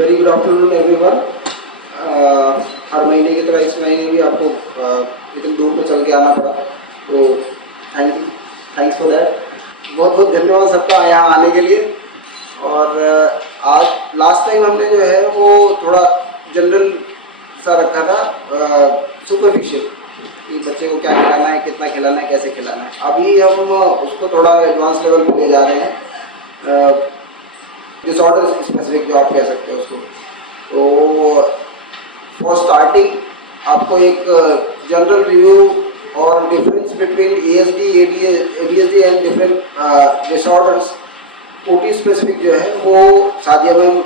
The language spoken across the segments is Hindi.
Very good afternoon everyone. हर महीने की तरह इस महीने भी आपको इतनी दूर में चल के आना पड़ा, तो थैंक्स फॉर दैट। बहुत बहुत धन्यवाद सबका यहाँ आने के लिए। और आज लास्ट टाइम हमने जो है वो थोड़ा जनरल सा रखा था, सुपरफिशियल, कि बच्चे को क्या खिलाना है, कितना खिलाना है, कैसे खिलाना है। अभी हम उसको थोड़ा एडवांस लेवल पे ले जा रहे हैं, डिसऑर्डर स्पेसिफिक जो आप कह सकते हो उसको। तो फॉर स्टार्टिंग आपको एक जनरल रिव्यू और difference between ASD, ADHD and different disorders, OT specific जो है वो सादिया मैम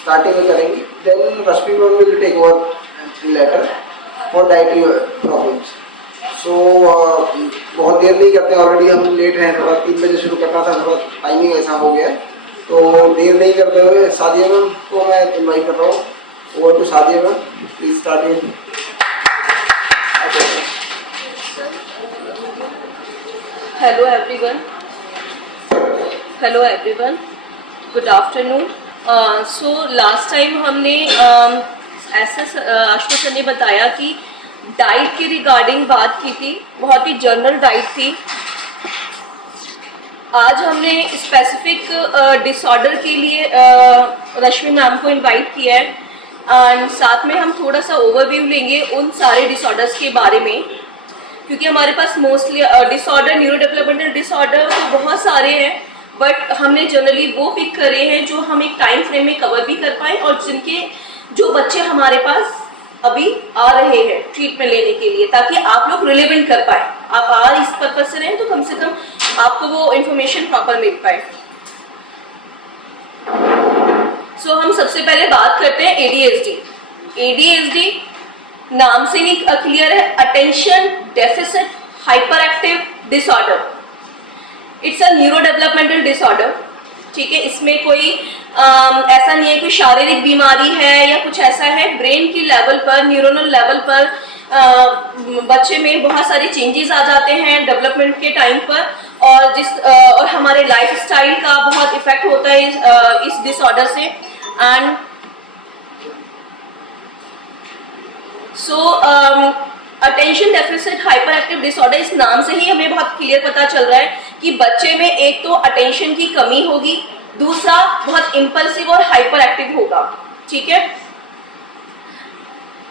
स्टार्टिंग में करेंगी। Then Rashmi ma'am will take over later for dietary problems. So बहुत देर नहीं करते, ऑलरेडी हम लेट हैं, थोड़ा 3 बजे शुरू करना था, थोड़ा टाइमिंग ऐसा हो गया है, तो देर नहीं करते हुए सादिया मैम को मैं इनवाइट कर रहा हूँ। Over to Sadiya ma'am, please start it. Hello everyone, good afternoon. So last time हमने आशुतोष सर ने बताया कि डाइट के रिगार्डिंग बात की थी, बहुत ही जनरल डाइट थी। आज हमने स्पेसिफिक डिसऑर्डर के लिए रश्मि मैम को इनवाइट किया है, एंड साथ में हम थोड़ा सा ओवरव्यू लेंगे उन सारे डिसऑर्डर्स के बारे में, क्योंकि हमारे पास mostly disorder, neuro developmental disorder तो बहुत सारे हैं, बट हमने जनरली वो पिक करे हैं जो हम एक टाइम फ्रेम में कवर भी कर पाए और जिनके जो बच्चे हमारे पास अभी आ रहे हैं ट्रीटमेंट लेने के लिए, ताकि आप लोग रिलेवेंट कर पाए। आप आ इस पर्पज से रहें तो कम से कम आपको वो इंफॉर्मेशन प्रॉपर मिल पाए। सो हम सबसे पहले बात करते हैं ADHD। ADHD नाम से ही क्लियर है, attention deficit hyper active disorder. It's a neuro developmental disorder, ठीक है। इसमें कोई ऐसा नहीं है कि शारीरिक बीमारी है या कुछ ऐसा है। ब्रेन की लेवल पर, न्यूरोनल लेवल पर बच्चे में बहुत सारे चेंजेस आ जाते हैं डेवलपमेंट के टाइम पर, और हमारे लाइफ स्टाइल का बहुत इफेक्ट होता है इस डिसऑर्डर से। And so attention deficit hyper active disorder, इस नाम से ही हमें बहुत क्लियर पता चल रहा है कि बच्चे में एक तो अटेंशन की कमी होगी, दूसरा बहुत इम्पल्सिव और हाइपर एक्टिव होगा, ठीक है।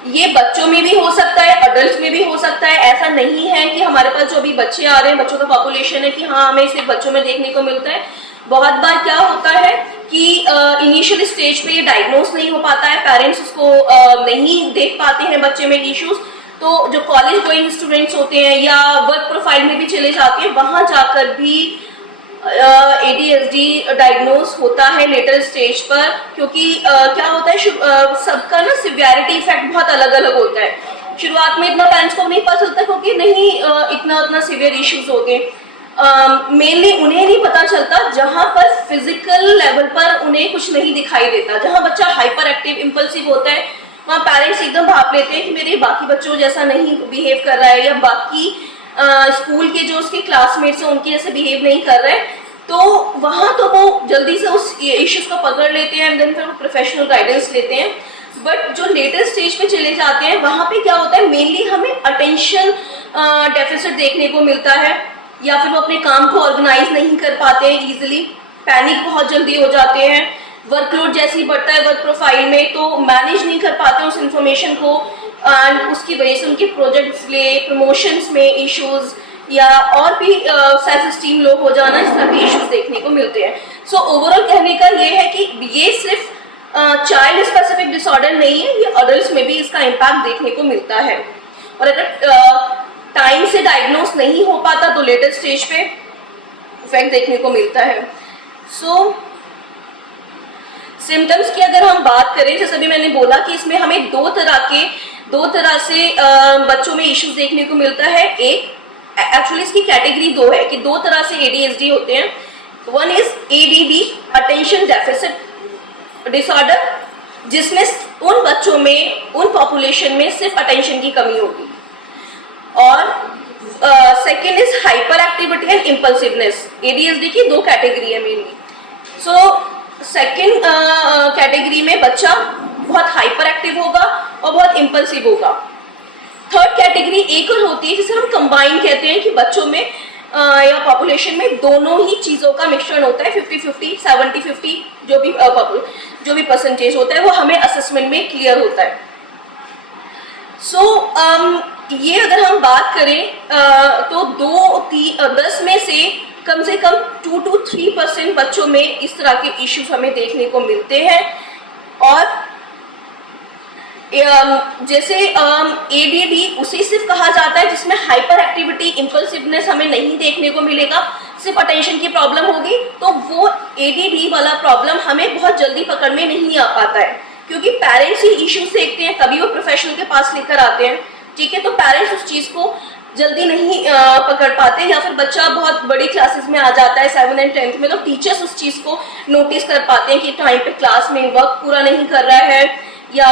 ये बच्चों में भी हो सकता है, अडल्ट में भी हो सकता है। ऐसा नहीं है कि हमारे पास जो अभी बच्चे आ रहे हैं, बच्चों का पॉपुलेशन है, कि हाँ हमें सिर्फ बच्चों में देखने को मिलता है। बहुत बार क्या होता है कि इनिशियल स्टेज पे ये डायग्नोस नहीं हो पाता है, पेरेंट्स उसको नहीं देख पाते हैं बच्चे में इश्यूज, तो जो कॉलेज गोइंग स्टूडेंट्स होते हैं या वर्क प्रोफाइल में भी चले जाते हैं, वहां जाकर भी ADHD डायग्नोस होता है लेटर स्टेज पर। क्योंकि क्या होता है, सबका ना सिवियरिटी इफेक्ट बहुत अलग अलग होता है। शुरुआत में इतना पेरेंट्स को नहीं पता चलता क्योंकि नहीं इतना सिवियर इश्यूज होते हैं। मेनली उन्हें नहीं पता चलता जहां पर फिजिकल लेवल पर उन्हें कुछ नहीं दिखाई देता। जहां बच्चा हाइपर एक्टिव इम्पल्सिव होता है, वहाँ पेरेंट्स एकदम भाप लेते हैं कि मेरे बाकी बच्चों जैसा नहीं बिहेव कर रहा है, या बाकी स्कूल के जो उसके क्लासमेट्स हैं उनके जैसे बिहेव नहीं कर रहे हैं। तो वहाँ तो वो जल्दी से उस इश्यूज को पकड़ लेते हैं, एंड देन फिर वो प्रोफेशनल गाइडेंस लेते हैं। बट जो लेटेस्ट स्टेज पे चले जाते हैं, वहाँ पे क्या होता है, मेनली हमें अटेंशन डेफिसिट देखने को मिलता है, या फिर वो अपने काम को ऑर्गेनाइज नहीं कर पाते हैं इजिली, पैनिक बहुत जल्दी हो जाते हैं। वर्कलोड जैसे ही बढ़ता है वर्क प्रोफाइल में, तो मैनेज नहीं कर पाते उस इंफॉर्मेशन को, एंड उसकी वजह से उनके प्रोजेक्ट्स में, प्रमोशंस में इश्यूज, या और भी सेल्फ स्टीम लो हो जाना, इस तरह के इश्यूज देखने को मिलते हैं। सो ओवरऑल कहने का ये है कि ये सिर्फ चाइल्ड स्पेसिफिक डिसऑर्डर नहीं है, ये अडल्ट्स में भी इसका इम्पैक्ट देखने को मिलता है। और अगर टाइम से डायग्नोस नहीं हो पाता तो लेटर स्टेज पे इफेक्ट देखने को मिलता है। सो सिम्टम्स की अगर हम बात करें, जैसे अभी मैंने बोला कि इसमें हमें दो तरह से बच्चों में इश्यूज देखने को मिलता है। एक एक्चुअली इसकी कैटेगरी दो है कि दो तरह से ADHD होते हैं। One is ADD, attention deficit disorder, जिसमें उन बच्चों में, उन पॉपुलेशन में सिर्फ अटेंशन की कमी होगी। और second is hyper activity and impulsiveness. ADHD की दो कैटेगरी है मेनली। सो सेकंड कैटेगरी में बच्चा बहुत हाइपर एक्टिव होगा और बहुत इम्पल्सिव होगा। थर्ड कैटेगरी एक और होती है जिसे हम कंबाइन कहते हैं, कि बच्चों में या पॉपुलेशन में दोनों ही चीजों का मिश्रण होता है, 50-50, 70-50, जो भी परसेंटेज होता है वो हमें असेसमेंट में क्लियर होता है। ये अगर हम बात करें तो 10 में से कम 2 to 3% बच्चों में इस तरह के इश्यूज हमें देखने को मिलते हैं। और जैसे ADD उसे सिर्फ कहा जाता है जिसमें हाइपर एक्टिविटी, इम्पल्सिवनेस हमें नहीं देखने को मिलेगा, सिर्फ अटेंशन की प्रॉब्लम होगी, तो वो ADD वाला प्रॉब्लम हमें बहुत जल्दी पकड़ में नहीं आ पाता है, क्योंकि पेरेंट्स ही इश्यूज देखते हैं तभी वो प्रोफेशनल के पास लेकर आते हैं। ठीक है, तो पेरेंट्स उस चीज को जल्दी नहीं पकड़ पाते, या फिर बच्चा बहुत बड़ी क्लासेस में आ जाता है 7th and 10th में, तो टीचर्स उस चीज को नोटिस कर पाते हैं कि टाइम पे क्लास में वर्क पूरा नहीं कर रहा है, या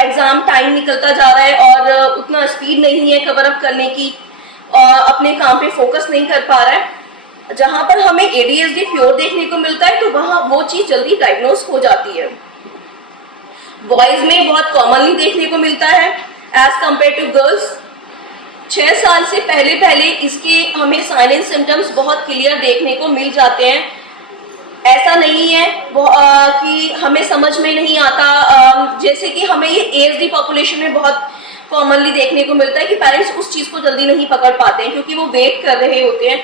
एग्जाम टाइम निकलता जा रहा है और उतना स्पीड नहीं है कवर अप करने की, अपने काम पे फोकस नहीं कर पा रहा है। जहां पर हमें ADHD प्योर देखने को मिलता है तो वहां वो चीज जल्दी डायग्नोस हो जाती है। बॉयज में बहुत कॉमनली देखने को मिलता है एज कम्पेयर टू गर्ल्स। 6 साल से पहले इसके हमें साइन एंड सिम्टम्स बहुत क्लियर देखने को मिल जाते हैं। ऐसा नहीं है कि हमें समझ में नहीं आता, जैसे कि हमें ये ASD पॉपुलेशन में बहुत कॉमनली देखने को मिलता है कि पेरेंट्स उस चीज को जल्दी नहीं पकड़ पाते हैं, क्योंकि वो वेट कर रहे होते हैं,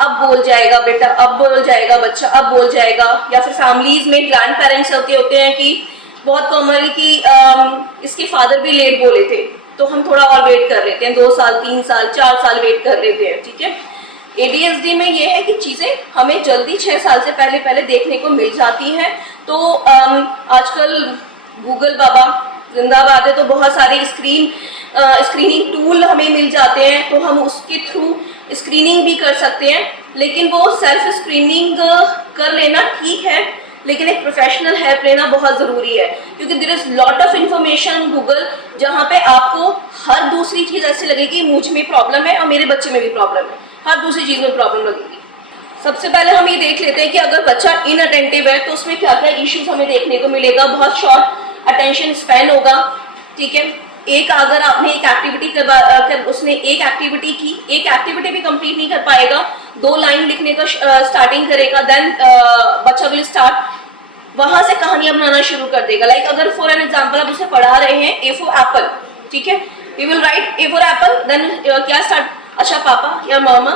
अब बोल जाएगा बेटा, अब बोल जाएगा बच्चा, अब बोल जाएगा। या फिर फैमिलीज में ग्रैंड पेरेंट्स होते हैं कि बहुत कॉमनली कि इसके फादर भी लेट बोले थे तो हम थोड़ा और वेट कर लेते हैं, 2 साल 3 साल 4 साल वेट कर लेते हैं। ठीक है, ADHD में ये है कि चीजें हमें जल्दी 6 साल से पहले देखने को मिल जाती हैं। तो आजकल गूगल बाबा जिंदाबाद है, तो बहुत सारे स्क्रीनिंग टूल हमें मिल जाते हैं, तो हम उसके थ्रू स्क्रीनिंग भी कर सकते हैं। लेकिन वो सेल्फ स्क्रीनिंग कर लेना ठीक है, लेकिन एक प्रोफेशनल हेल्प लेना बहुत जरूरी है, क्योंकि there is lot of information Google, जहाँ पे आपको हर दूसरी चीज ऐसी लगेगी मुझ में प्रॉब्लम है और मेरे बच्चे में भी प्रॉब्लम है, हर दूसरी चीज में प्रॉब्लम लगेगी। सबसे पहले हम ये देख लेते हैं कि अगर बच्चा इनअटेंटिव है तो उसमें क्या क्या इश्यूज हमें देखने को मिलेगा। बहुत शॉर्ट अटेंशन स्पैन होगा। ठीक है, अगर आपने एक एक्टिविटी उसने एक एक्टिविटी की, एक एक्टिविटी भी कंप्लीट नहीं कर पाएगा, 2 लाइन लिखने का स्टार्टिंग करेगा, देन बच्चा विल स्टार्ट वहां से कहानियां बनाना शुरू कर देगा। लाइक अगर फॉर एन एग्जांपल आप उसे पढ़ा रहे हैं A for एप्पल, ठीक है, he will write A for apple, then क्या स्टार्ट, अच्छा पापा या मामा,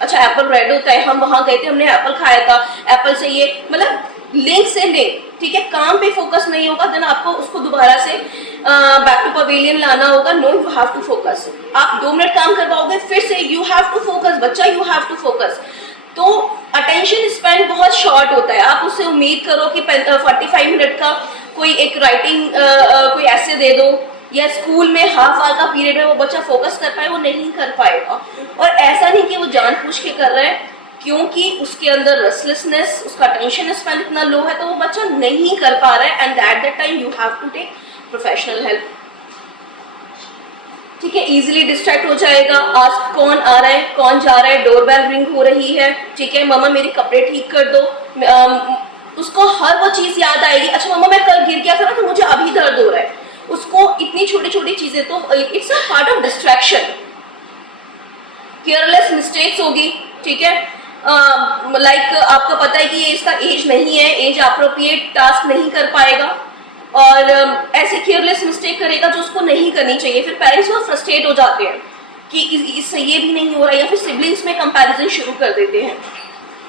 अच्छा एप्पल रेड होता है, हम वहां गए थे, हमने एप्पल खाया था, एप्पल से ये, मतलब लिंक से लिंक। ठीक है, काम पे फोकस नहीं होगा, देन आपको उसको दोबारा से बैक टू पवेलियन लाना होगा। No, you have to focus. आप 2 मिनट काम कर पाओगे, फिर से यू हैव टू फोकस, बच्चा यू हैव टू फोकस। तो अटेंशन स्पैन बहुत शॉर्ट होता है। आप उससे उम्मीद करो कि 45 मिनट का कोई एक राइटिंग कोई ऐसे दे दो, या स्कूल में हाफ आवर का पीरियड में वो बच्चा फोकस कर पाए, वो नहीं कर पाएगा। और ऐसा नहीं कि वो जानबूझ के कर रहा है, क्योंकि उसके अंदर रेस्टलेसनेस, उसका अटेंशन स्पैन इतना लो है, तो वो बच्चा नहीं कर पा रहा है, and at that time you have to take professional help. ठीक है, इजीली डिस्ट्रैक्ट हो जाएगा। आज कौन आ रहा है, कौन जा रहा है, डोरबेल रिंग हो रही है, ठीक है, मम्मा मेरे कपड़े ठीक कर दो, उसको हर वो चीज याद आएगी। अच्छा मम्मा मैं कल गिर गया था ना, तो मुझे अभी दर्द हो रहा है। उसको इतनी छोटी छोटी चीजें, तो it's a part of distraction. Careless mistakes होगी। ठीक है, लाइक आपको पता है कि ये इसका एज नहीं है, एज अप्रोप्रिएट टास्क नहीं कर पाएगा, और ऐसे केयरलेस मिस्टेक करेगा जो उसको नहीं करनी चाहिए। फिर पेरेंट्स बहुत फ्रस्ट्रेट हो जाते हैं कि इससे ये भी नहीं हो रहा है, या फिर सिबलिंग्स में कंपैरिजन शुरू कर देते हैं।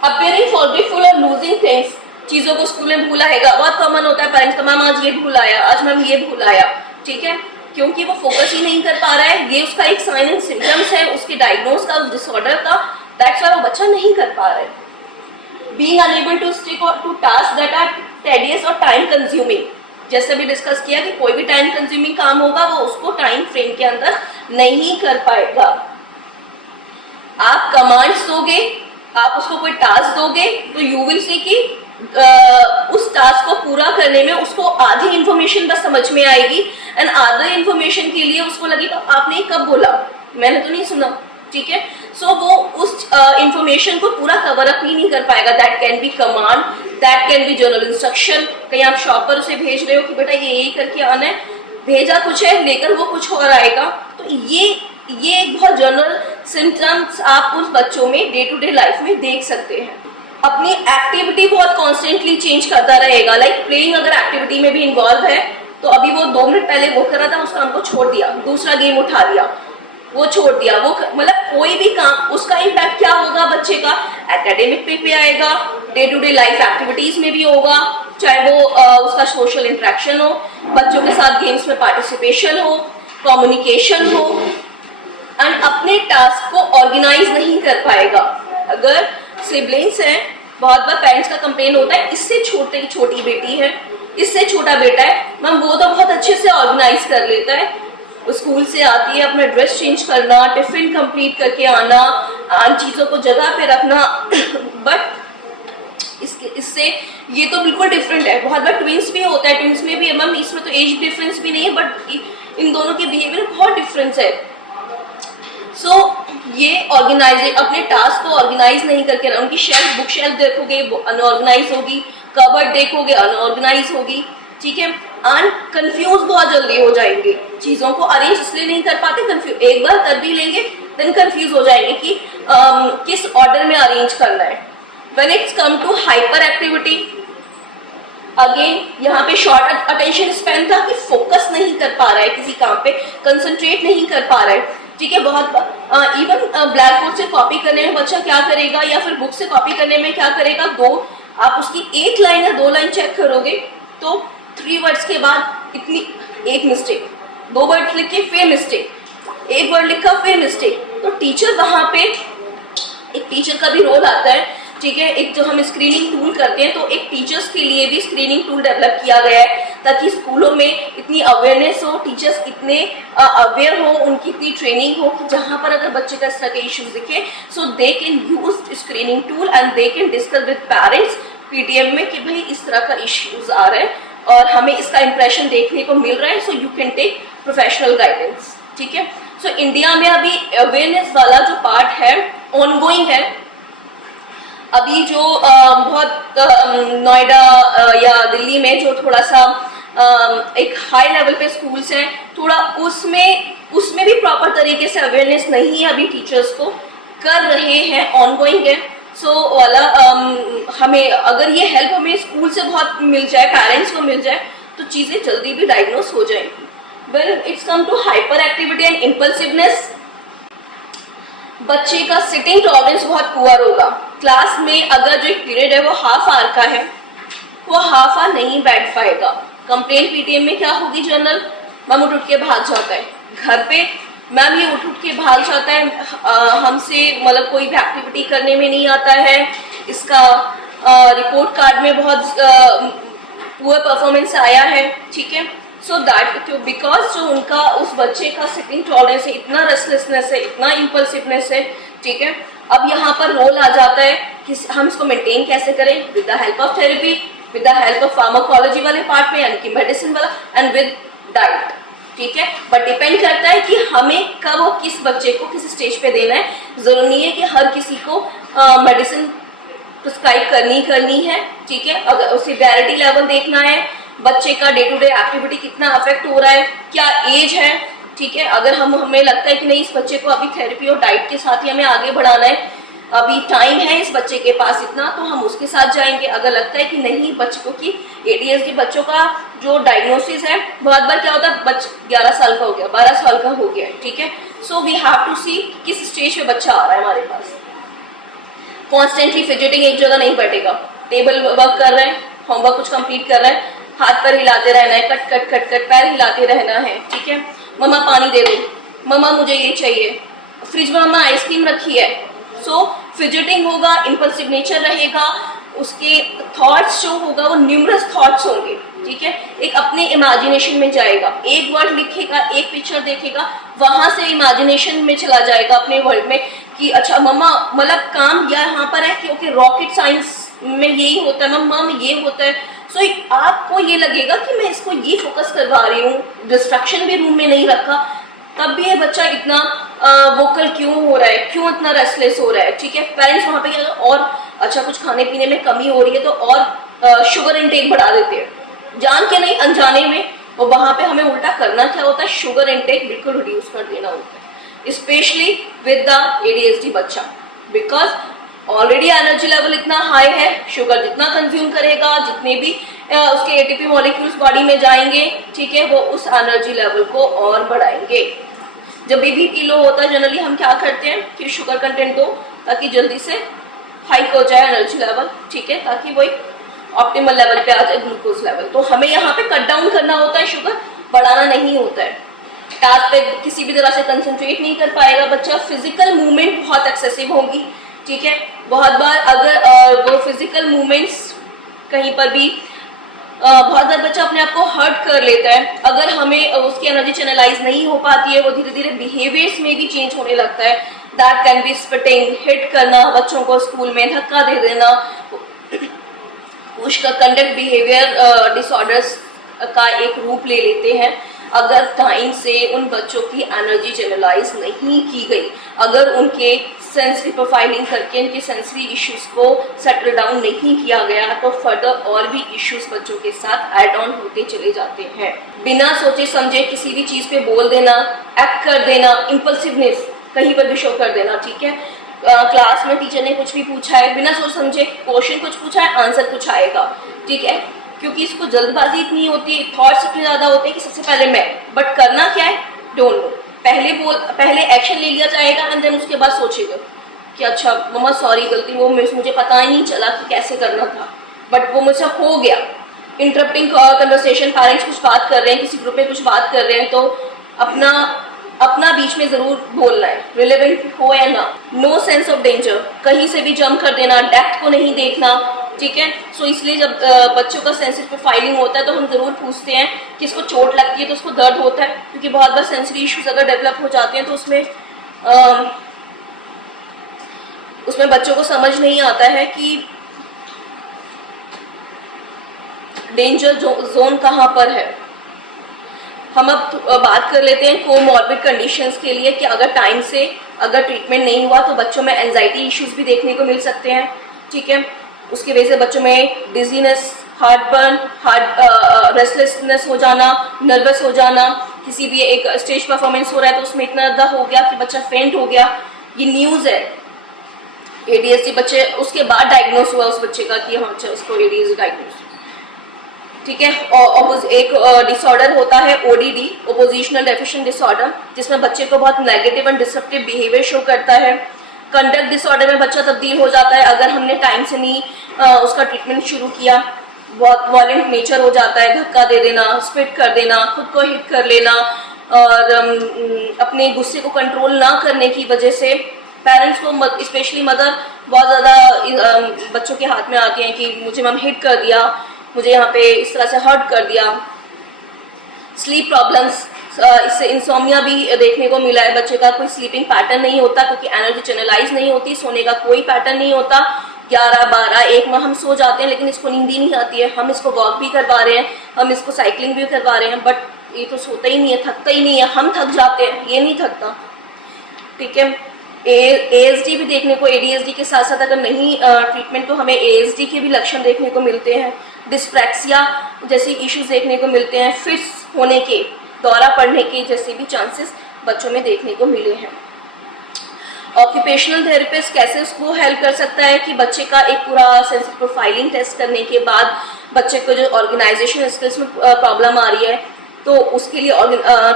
अपीयरिंग फॉरगेटफुल और लूजिंग थिंग्स, चीजों को स्कूल में भूल आएगा। बहुत कॉमन होता है पेरेंट्स का, मैम आज ये भूल आया, आज मैम ये भूल आया। ठीक है, क्योंकि वो फोकस ही नहीं कर पा रहा है। ये उसका एक साइन एंड सिम्टम्स है उसके डायग्नोज का, उस डिसऑर्डर का, दैट्स व्हाई वो बच्चा नहीं कर पा रहा है। Being unable to stick to task that are tedious और टाइम कंज्यूमिंग, जैसे भी डिस्कस किया कि कोई भी टाइम कंज्यूमिंग काम होगा वो उसको टाइम फ्रेम के अंदर नहीं कर पाएगा। आप कमांड्स दोगे, आप उसको कोई टास्क दोगे, तो यू विल सी कि उस टास्क को पूरा करने में उसको आधी इंफॉर्मेशन बस समझ में आएगी, एंड आधी इंफॉर्मेशन के लिए उसको लगेगा आपने कब बोला, मैंने तो नहीं सुना। ठीक है, सो वो उस इंफॉर्मेशन को पूरा कवर अप ही नहीं कर पाएगा. That can B command, that can B general instruction. कहीं आप शॉप पर उसे भेज रहे हो कि बेटा ये यही करके आना है, भेजा कुछ है लेकर वो कुछ और आएगा. तो ये एक बहुत जनरल सिम्टम्स आप उस बच्चों में डे टू डे लाइफ में देख सकते हैं. अपनी एक्टिविटी बहुत कॉन्स्टेंटली चेंज करता रहेगा. लाइक प्लेइंग अगर एक्टिविटी में भी इन्वॉल्व है तो अभी वो 2 मिनट पहले वो कर रहा था, उस काम को छोड़ दिया, दूसरा गेम उठा लिया, वो छोड़ दिया, वो मतलब कोई भी काम, उसका इम्पैक्ट क्या होगा बच्चे का? एकेडमिक पे आएगा, day to day life activities में भी होगा, चाहे वो उसका सोशल इंटरेक्शन हो, बच्चों के साथ गेम्स में पार्टिसिपेशन हो, कम्युनिकेशन हो, एंड अपने टास्क को ऑर्गेनाइज नहीं कर पाएगा. अगर सिबलिंग्स हैं, बहुत बार पेरेंट्स का कंप्लेन होता है इससे छोटी बेटी है, इससे छोटा बेटा है, मैम वो तो बहुत अच्छे से ऑर्गेनाइज कर लेता है, स्कूल से आती है अपना ड्रेस चेंज करना, टिफिन कंप्लीट करके आना, चीजों को जगह पे रखना. बट इससे ये तो बिल्कुल डिफरेंट है. बहुत बार ट्विंस भी होता है, ट्विंस में भी मैम इसमें तो एज डिफरेंस भी नहीं है, बट इन दोनों के बिहेवियर में बहुत डिफरेंस है. सो ये ऑर्गेनाइज, अपने टास्क को ऑर्गेनाइज नहीं करके, उनकी शेल्फ, बुक शेल्फ देखोगे अनऑर्गेनाइज होगी, कबर्ड देखोगे अनऑर्गेनाइज होगी, ठीक है. एंड कंफ्यूज बहुत जल्दी हो जाएंगे, चीजों को अरेंज इसलिए नहीं कर पाते, कंफ्यूज एक बार कर भी लेंगे देन कंफ्यूज हो जाएंगे कि किस ऑर्डर में अरेंज करना है. When it's come to hyperactivity, again यहाँ पे शॉर्ट अटेंशन स्पैन था कि फोकस नहीं कर पा रहा है किसी काम पे, कंसंट्रेट नहीं कर पा रहा है, ठीक है. बहुत इवन ब्लैक बोर्ड से कॉपी करने में बच्चा क्या करेगा, या फिर बुक से कॉपी करने में क्या करेगा, आप उसकी 1 लाइन या 2 लाइन चेक करोगे तो 3 वर्ड्स के बाद इतनी एक मिस्टेक, 2 वर्ड लिख के फिर मिस्टेक, 1 वर्ड लिखा फिर मिस्टेक. तो टीचर वहां पे, एक टीचर का भी रोल आता है, ठीक है. एक जो हम स्क्रीनिंग टूल करते हैं, तो एक टीचर्स के लिए भी स्क्रीनिंग टूल डेवलप किया गया है ताकि स्कूलों में इतनी अवेयरनेस हो, टीचर्स इतने अवेयर हो, उनकी इतनी ट्रेनिंग हो कि जहां पर अगर बच्चे का इस तरह के इश्यूज दिखे, so they can use screening tool and they can discuss with parents PTM में कि भाई इस तरह का इश्यूज आ रहे हैं और हमें इसका इंप्रेशन देखने को मिल रहा है, so you can take professional guidance, ठीक है. सो इंडिया में अभी अवेयरनेस वाला जो पार्ट है ऑनगोइंग है. अभी जो बहुत नोएडा या दिल्ली में जो थोड़ा सा एक हाई लेवल पे स्कूल्स हैं, थोड़ा उसमें भी प्रॉपर तरीके से अवेयरनेस नहीं है, अभी टीचर्स को कर रहे हैं, ऑनगोइंग है. सो वाला हमें अगर ये हेल्प हमें स्कूल से बहुत मिल जाए, पेरेंट्स को मिल जाए, तो चीज़ें जल्दी भी डायग्नोस हो जाएंगी. Well it's come to hyperactivity and impulsiveness. बच्चे का सिटिंग टॉलरेंस बहुत पुअर होगा. क्लास में अगर जो एक पीरियड है वो हाफ आवर का है, वो हाफ आवर नहीं बैठ पाएगा. कंप्लेंट पीटीएम में क्या होगी जनरल, मैम उठ के भाग जाता है. घर पे मैम ये उठ के भाग जाता है, हमसे मतलब कोई भी एक्टिविटी करने में नहीं आता है, इसका रिपोर्ट कार्ड में बहुत पुअर परफॉर्मेंस आया है, ठीक है. सो दैट बिकॉज जो उनका उस बच्चे का सिटिंग टॉलरेंस है, इतना रेस्टलेसनेस है, इतना इम्पल्सिवनेस है, ठीक है. अब यहाँ पर रोल आ जाता है कि हम इसको मेंटेन कैसे करें, with the help of therapy, with the help of pharmacology वाले पार्ट में, यानी कि मेडिसिन वाला, एंड विद डाइट, ठीक है. बट डिपेंड करता है कि हमें कब और किस बच्चे को किस स्टेज पे देना है. जरूरी नहीं है कि हर किसी को मेडिसिन प्रिस्क्राइब करनी है, ठीक है. अगर सिवियरिटी लेवल देखना है, बच्चे का डे टू डे एक्टिविटी कितना अफेक्ट हो रहा है, क्या एज है, ठीक है. अगर हमें लगता है कि नहीं इस बच्चे को अभी थेरेपी और डाइट के साथ ही हमें आगे बढ़ाना है, अभी टाइम है इस बच्चे के पास इतना, तो हम उसके साथ जाएंगे. अगर लगता है कि नहीं बच्चों की एडीएचडी बच्चों का जो डायग्नोसिस है, बहुत बार क्या होता है 11 साल का हो गया, 12 साल का हो गया, ठीक है. सो वी हैव टू सी किस स्टेज पे बच्चा आ रहा है हमारे पास. कॉन्स्टेंटली फिजिटिंग, एक जगह नहीं बैठेगा, टेबल वर्क कर रहे हैं, होमवर्क कुछ कंप्लीट कर रहे हैं, हाथ पर हिलाते रहना है, कट कट कट कट पैर हिलाते रहना है, ठीक है. मम्मा पानी दे दो, मम्मा मुझे ये चाहिए, फ्रिज में मम्मा आइसक्रीम रखी है. सो फिजिटिंग होगा, इम्पल्सिव नेचर रहेगा, उसके थॉट्स जो होगा वो न्यूमरस थॉट्स होंगे, ठीक है. एक अपने इमेजिनेशन में जाएगा, एक वर्ड लिखेगा, एक पिक्चर देखेगा, वहां से इमेजिनेशन में चला जाएगा अपने वर्ल्ड में कि अच्छा मम्मा मतलब काम यहाँ पर है क्योंकि रॉकेट साइंस में यही होता है, मम्मा में ये होता है. सो आपको ये लगेगा कि मैं इसको ये फोकस करवा रही हूँ, डिस्ट्रैक्शन भी रूम में नहीं रखा, तब भी ये बच्चा इतना वोकल क्यों हो रहा है, क्यों इतना रेस्टलेस हो रहा है, ठीक है। पेरेंट्स वहाँ पे क्या और अच्छा कुछ खाने पीने में कमी हो रही है तो और शुगर इनटेक बढ़ा देते हैं, जान के नहीं अनजाने में। और वहाँ पे हमें उल्टा करना क्या होता है, शुगर इनटेक बिल्कुल रिड्यूस कर देना होता है, स्पेशली विद द ADHD बच्चा, बिकॉज ऑलरेडी एनर्जी लेवल इतना हाई है, शुगर जितना कंज्यूम करेगा, जितने भी उसके ATP मॉलिक्यूल्स बॉडी में जाएंगे, ठीक है, वो उस एनर्जी लेवल को और बढ़ाएंगे। जब भी BP लो होता है जनरली हम क्या करते हैं कि शुगर कंटेंट दो ताकि जल्दी से हाइक हो जाए एनर्जी लेवल, ठीक है, ताकि वो एक ऑप्टिमल लेवल पे आ जाए ग्लूकोज लेवल। तो हमें यहाँ पे कट डाउन करना होता है, शुगर बढ़ाना नहीं होता है। टास्क पे किसी भी तरह से कंसंट्रेट नहीं कर पाएगा बच्चा, फिजिकल मूवमेंट बहुत एक्सेसिव होगी, ठीक है। बहुत बार अगर वो फिजिकल मूवमेंट्स कहीं पर भी बहुत बार बच्चा अपने आप को हर्ट कर लेता है, अगर हमें उसकी एनर्जी चैनलाइज नहीं हो पाती है, वो धीरे धीरे बिहेवियर्स में भी चेंज होने लगता है। That can B spitting, hit करना बच्चों को स्कूल में, धक्का दे देना, उसका कंडक्ट बिहेवियर डिसऑर्डर्स का एक रूप ले लेते हैं अगर टाइम से उन बच्चों की एनर्जी चैनलाइज नहीं की गई, अगर उनके सेंसरी प्रोफाइलिंग करके उनके सेंसरी इश्यूज को सेटल डाउन नहीं किया गया तो फर्दर और भी इश्यूज बच्चों के साथ ऐड ऑन होते चले जाते हैं। बिना सोचे समझे किसी भी चीज पे बोल देना, एक्ट कर देना, इम्पल्सिवनेस कहीं पर भी शो कर देना, ठीक है। क्लास में टीचर ने कुछ भी पूछा है, बिना सोच समझे क्वेश्चन कुछ पूछा है, आंसर कुछ आएगा, ठीक है, क्योंकि इसको जल्दबाजी इतनी होती है, थॉट्स इतने ज्यादा होते हैं कि सबसे पहले मैं, बट करना क्या है डोंट नो। पहले एक्शन ले लिया जाएगा एंड देन उसके बाद सोचेगा कि अच्छा मम्मा सॉरी गलती, वो मुझे पता ही नहीं चला कि कैसे करना था, बट वो मुझसे हो गया। इंटरप्टिंग कन्वर्सेशन, पेरेंट्स कुछ बात कर रहे हैं, किसी ग्रुप में कुछ बात कर रहे हैं तो अपना बीच में जरूर बोलना है, रिलेवेंट हो या ना। नो सेंस ऑफ डेंजर, कहीं से भी जंप कर देना, डेप्थ को नहीं देखना, ठीक है। सो इसलिए जब बच्चों का सेंसिटिव प्रोफाइलिंग होता है तो हम जरूर पूछते हैं कि इसको चोट लगती है तो उसको दर्द होता है, क्योंकि बहुत बार सेंसरी इश्यूज अगर डेवलप हो जाते हैं तो उसमें बच्चों को समझ नहीं आता है कि डेंजर जोन कहाँ पर है। हम अब बात कर लेते हैं कोमॉर्बिड कंडीशंस के लिए कि अगर टाइम से अगर ट्रीटमेंट नहीं हुआ तो बच्चों में एंजाइटी इश्यूज भी देखने को मिल सकते हैं, ठीक है। उसकी वजह से बच्चों में डिजीनेस, हार्टबर्न, रेस्टलेसनेस हो जाना, नर्वस हो जाना, किसी भी एक स्टेज परफॉर्मेंस हो रहा है तो उसमें इतना ज़्यादा हो गया कि बच्चा फेंट हो गया, ये न्यूज़ है। ADHD बच्चे उसके बाद डायग्नोस हुआ उस बच्चे का कि हाँ अच्छा उसको ADHD डायग्नोस, ठीक है। और एक डिसऑर्डर होता है ODD, ओपोजिशनल डेफिशिएंट डिसऑर्डर, जिसमें बच्चे को बहुत negative and disruptive behaviour show करता है। कंडक्ट डिसऑर्डर में बच्चा तब्दील हो जाता है अगर हमने टाइम से नहीं उसका ट्रीटमेंट शुरू किया, बहुत वॉलेंट नेचर हो जाता है, धक्का दे देना, स्पिट कर देना, खुद को हिट कर लेना, और अपने गुस्से को कंट्रोल ना करने की वजह से पेरेंट्स को, स्पेशली मदर, बहुत ज़्यादा बच्चों के हाथ में आते हैं कि मुझे मम हिट कर दिया, मुझे यहाँ पे इस तरह से हर्ट कर दिया। स्लीप प्रॉब्लम्स, इससे इंसोमिया भी देखने को मिला है, बच्चे का कोई स्लीपिंग पैटर्न नहीं होता क्योंकि एनर्जी चैनलाइज नहीं होती, सोने का कोई पैटर्न नहीं होता। 11, 12, 1 में हम सो जाते हैं लेकिन इसको नींद ही नहीं आती है। हम इसको वॉक भी करवा रहे हैं, हम इसको साइकिलिंग भी करवा रहे हैं, बट ये तो सोता ही नहीं है, थकता ही नहीं है। हम थक जाते हैं, ये नहीं थकता, ठीक है। ASD भी देखने को, ADHD के साथ साथ अगर नहीं ट्रीटमेंट तो हमें ASD के भी लक्षण देखने को मिलते हैं। डिस्प्रैक्सिया जैसे इश्यूज देखने को मिलते हैं, फिट्स होने के, दौरा पड़ने के जैसे भी चांसेस बच्चों में देखने को मिले हैं। ऑक्यूपेशनल थेरेपिस्ट कैसे उसको हेल्प कर सकता है कि बच्चे का एक पूरा सेंसिटिव प्रोफाइलिंग टेस्ट करने के बाद बच्चे को जो ऑर्गेनाइजेशन स्किल्स में प्रॉब्लम आ रही है तो उसके लिए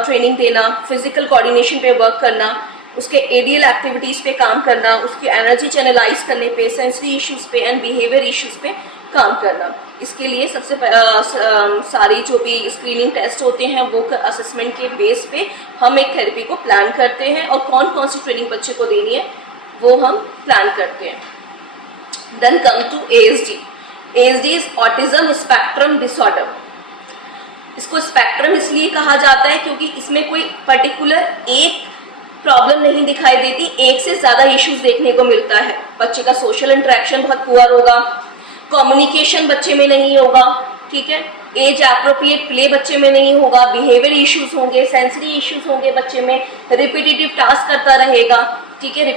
ट्रेनिंग देना, फिजिकल कोऑर्डिनेशन पे वर्क करना, उसके ADL एक्टिविटीज़ पे काम करना, उसकी एनर्जी चैनलाइज करने पे, सेंसरी इश्यूज पे एंड बिहेवियर इश्यूज पे काम करना। इसके लिए सबसे सारी जो भी स्क्रीनिंग टेस्ट होते हैं वो असेसमेंट के बेस पे हम एक थेरेपी को प्लान करते हैं और कौन कौन सी ट्रेनिंग बच्चे को देनी है वो हम प्लान करते हैं। Then come to ASD। ASD is autism spectrum disorder. इसको स्पेक्ट्रम इसलिए कहा जाता है क्योंकि इसमें कोई पर्टिकुलर एक प्रॉब्लम नहीं दिखाई देती, एक से ज़्यादा इश्यूज देखने को मिलता है। बच्चे का सोशल इंटरेक्शन बहुत पुअर होगा, कम्युनिकेशन बच्चे में नहीं होगा, ठीक है। एज अप्रोप्रिएट प्ले बच्चे में नहीं होगा, बिहेवियर इश्यूज होंगे, सेंसरी इश्यूज होंगे बच्चे में, रिपीटेटिव टास्क करता रहेगा, ठीक है,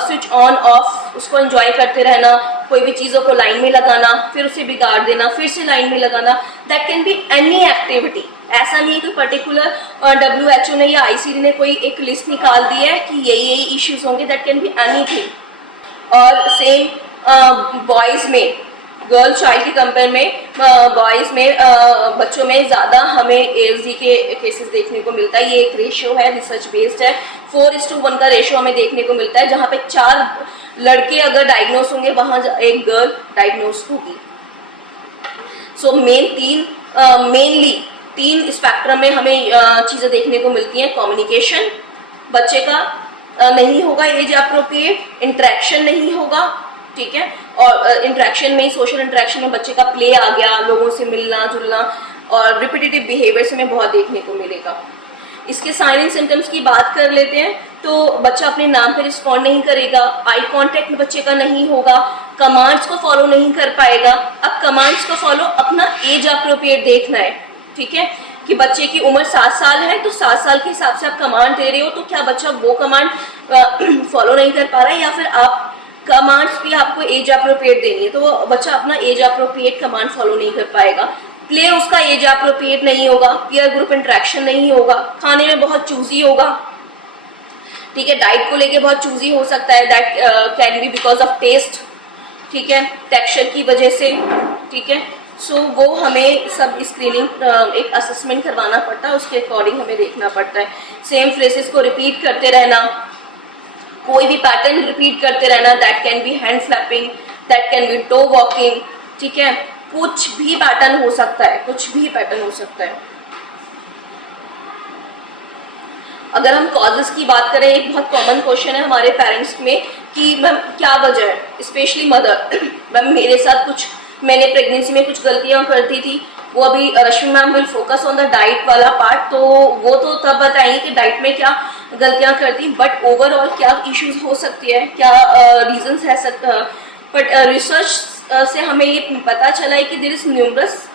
स्विच ऑन ऑफ उसको एंजॉय करते रहना, कोई भी चीज़ों को लाइन में लगाना, फिर उसे बिगाड़ देना, फिर से लाइन में लगाना, that can be any activity. ऐसा नहीं है कि पर्टिकुलर WHO ने या ICD ने कोई एक लिस्ट निकाल दी है कि यही इश्यूज होंगे, दैट कैन बी एनीथिंग। और सेम बॉयज़ में, गर्ल चाइल्ड के कंपेयर में बॉयज़ में बच्चों में ज़्यादा हमें ASD के केसेस देखने को मिलता है। ये एक रेशियो है, रिसर्च बेस्ड है, 4:1 का रेशियो हमें देखने को मिलता है, जहाँ पे 4 लड़के अगर डायग्नोस होंगे वहाँ एक गर्ल डायग्नोस होगी। सो मेनली 3 स्पेक्ट्रम में हमें चीज़ें देखने को मिलती हैं। कम्युनिकेशन बच्चे का नहीं होगा एज अप्रोप्रिएट, इंटरेक्शन नहीं होगा, ठीक है, और इंटरेक्शन में, सोशल इंटरेक्शन में बच्चे का प्ले आ गया, लोगों से मिलना जुलना, और रिपीटेटिव बिहेवियर से हमें बहुत देखने को मिलेगा। इसके साइन एंड सिम्टम्स की बात कर लेते हैं तो बच्चा अपने नाम पे रिस्पॉन्ड नहीं करेगा, आई कांटेक्ट बच्चे का नहीं होगा, कमांड्स को फॉलो नहीं कर पाएगा। अब कमांड्स को फॉलो अपना एज अप्रोप्रिएट देखना है, ठीक है, कि बच्चे की उम्र 7 साल है तो 7 साल के हिसाब से आप कमांड दे रहे हो, तो क्या बच्चा वो कमांड फॉलो नहीं कर पा रहा है, या फिर आप कमांड्स भी आपको एज अप्रोप्रिएट देनी है तो वो बच्चा अपना एज अप्रोप्रिएट कमांड फॉलो नहीं कर पाएगा। प्ले उसका एज अप्रोप्रिएट नहीं होगा, पीयर ग्रुप इंटरेक्शन नहीं होगा, खाने में बहुत चूजी होगा, ठीक है, डाइट को लेके बहुत चूजी हो सकता है, that can be because of taste, ठीक है, टेक्सचर की वजह से, ठीक है। सो वो हमें सब स्क्रीनिंग एक असेसमेंट करवाना पड़ता है, उसके अकॉर्डिंग हमें देखना पड़ता है। सेम फ्रेसेस को रिपीट करते रहना, कोई भी पैटर्न रिपीट करते रहना, that can be hand flapping, that can be toe walking, ठीक है, कुछ भी पैटर्न हो सकता है, कुछ भी पैटर्न हो सकता है। अगर हम कॉजेस की बात करें, एक बहुत कॉमन क्वेश्चन है हमारे पेरेंट्स में कि मैम क्या वजह है, स्पेशली मदर, मैम मेरे साथ कुछ, मैंने प्रेगनेंसी में कुछ गलतियां करती थी, वो अभी Rashmi ma'am will focus on the diet वाला पार्ट, तो वो तो तब बताएंगे कि डाइट में क्या गलतियां करती, बट ओवरऑल क्या इश्यूज हो सकती है, क्या रीजंस है सकता। बट रिसर्च से हमें ये पता चला है कि there is numerous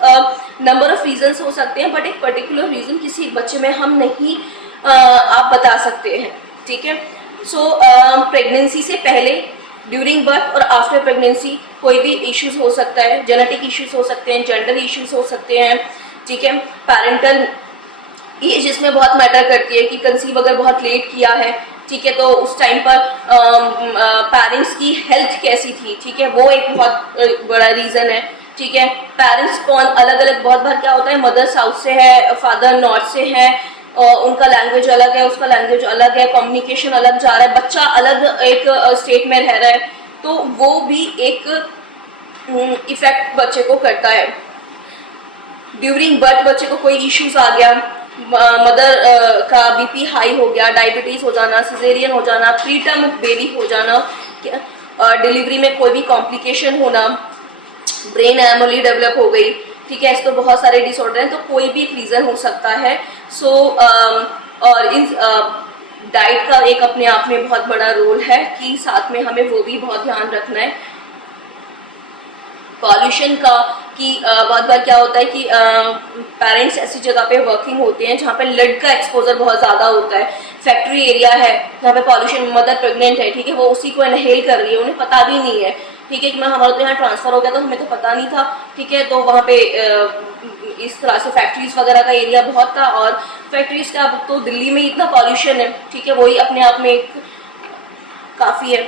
number of reasons हो सकते हैं, बट एक पर्टिकुलर रीजन किसी एक बच्चे में हम नहीं आप बता सकते हैं, ठीक है। सो प्रेगनेंसी से पहले, ड्यूरिंग बर्थ और आफ्टर प्रेगनेंसी कोई भी इश्यूज हो सकता है, जेनेटिक इश्यूज हो सकते हैं, जेंडर इश्यूज हो सकते हैं, ठीक है, पेरेंटल एज इसमें बहुत मैटर करती है कि कंसीव अगर बहुत लेट किया है, ठीक है, तो उस टाइम पर पेरेंट्स की हेल्थ कैसी थी, ठीक है, वो एक बहुत बड़ा रीज़न है, ठीक है। पेरेंट्स कौन अलग अलग, बहुत बार क्या होता है मदर साउथ से है, फादर नॉर्थ से है, उनका लैंग्वेज अलग है, उसका लैंग्वेज अलग है, कम्युनिकेशन अलग जा रहा है, बच्चा अलग एक स्टेट में रह रहा है, तो वो भी एक इफेक्ट बच्चे को करता है। ड्यूरिंग बर्थ बच्चे को कोई इश्यूज आ गया, मदर का BP हाई हो गया, डायबिटीज हो जाना, सिजेरियन हो जाना, प्रीटर्म बेबी हो जाना, डिलीवरी में कोई भी कॉम्प्लिकेशन होना, ब्रेन एनोमली डेवलप हो गई, ठीक है, इसको बहुत सारे डिसऑर्डर हैं, तो कोई भी एक रीज़न हो सकता है। सो और इन डाइट का एक अपने आप में बहुत बड़ा रोल है कि साथ में हमें वो भी बहुत ध्यान रखना है। पॉल्यूशन का कि बहुत बार क्या होता है कि पेरेंट्स ऐसी जगह पे वर्किंग होते हैं जहाँ पे लेड का एक्सपोजर बहुत ज़्यादा होता है, फैक्ट्री एरिया है जहाँ पे पॉल्यूशन, मदर प्रेग्नेंट है, ठीक है, वो उसी को इनहेल कर रही है, उन्हें पता भी नहीं है, ठीक है, कि मैं हमारा तो यहाँ ट्रांसफ़र हो गया तो हमें तो पता नहीं था, ठीक है, तो वहाँ पे इस तरह से फैक्ट्रीज वगैरह का एरिया बहुत था, और फैक्ट्रीज का अब तो दिल्ली में इतना पॉल्यूशन है, ठीक है, वही अपने आप में एक काफ़ी है,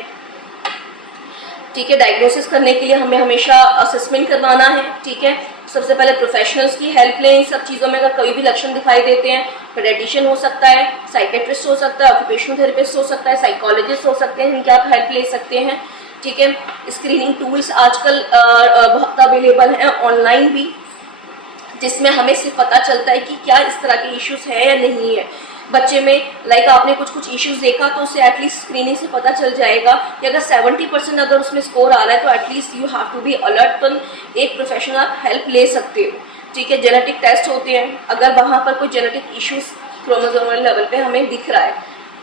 ठीक है। डायग्नोसिस करने के लिए हमें हमेशा असेसमेंट करवाना है, ठीक है, सबसे पहले प्रोफेशनल्स की हेल्प लें इन सब चीज़ों में। अगर कोई भी लक्षण दिखाई देते हैं, पेडियाट्रिशियन हो सकता है, साइकेट्रिस्ट हो सकता है, ऑक्यूपेशनल थेरेपिस्ट हो सकता है, साइकोलॉजिस्ट हो सकते हैं, जिनकी आप हेल्प ले सकते हैं, ठीक है। स्क्रीनिंग टूल्स आजकल बहुत अवेलेबल हैं ऑनलाइन भी, जिसमें हमें सिर्फ पता चलता है कि क्या इस तरह के इश्यूज है या नहीं है बच्चे में। लाइक आपने कुछ इश्यूज देखा तो उससे एटलीस्ट स्क्रीनिंग से पता चल जाएगा कि अगर 70% अगर उसमें स्कोर आ रहा है तो at least you have to be alert, तो एक प्रोफेशनल आप हेल्प ले सकते हो, ठीक है। जेनेटिक टेस्ट होते हैं, अगर वहाँ पर कोई जेनेटिक इश्यूज क्रोमोसोमल लेवल पे हमें दिख रहा है,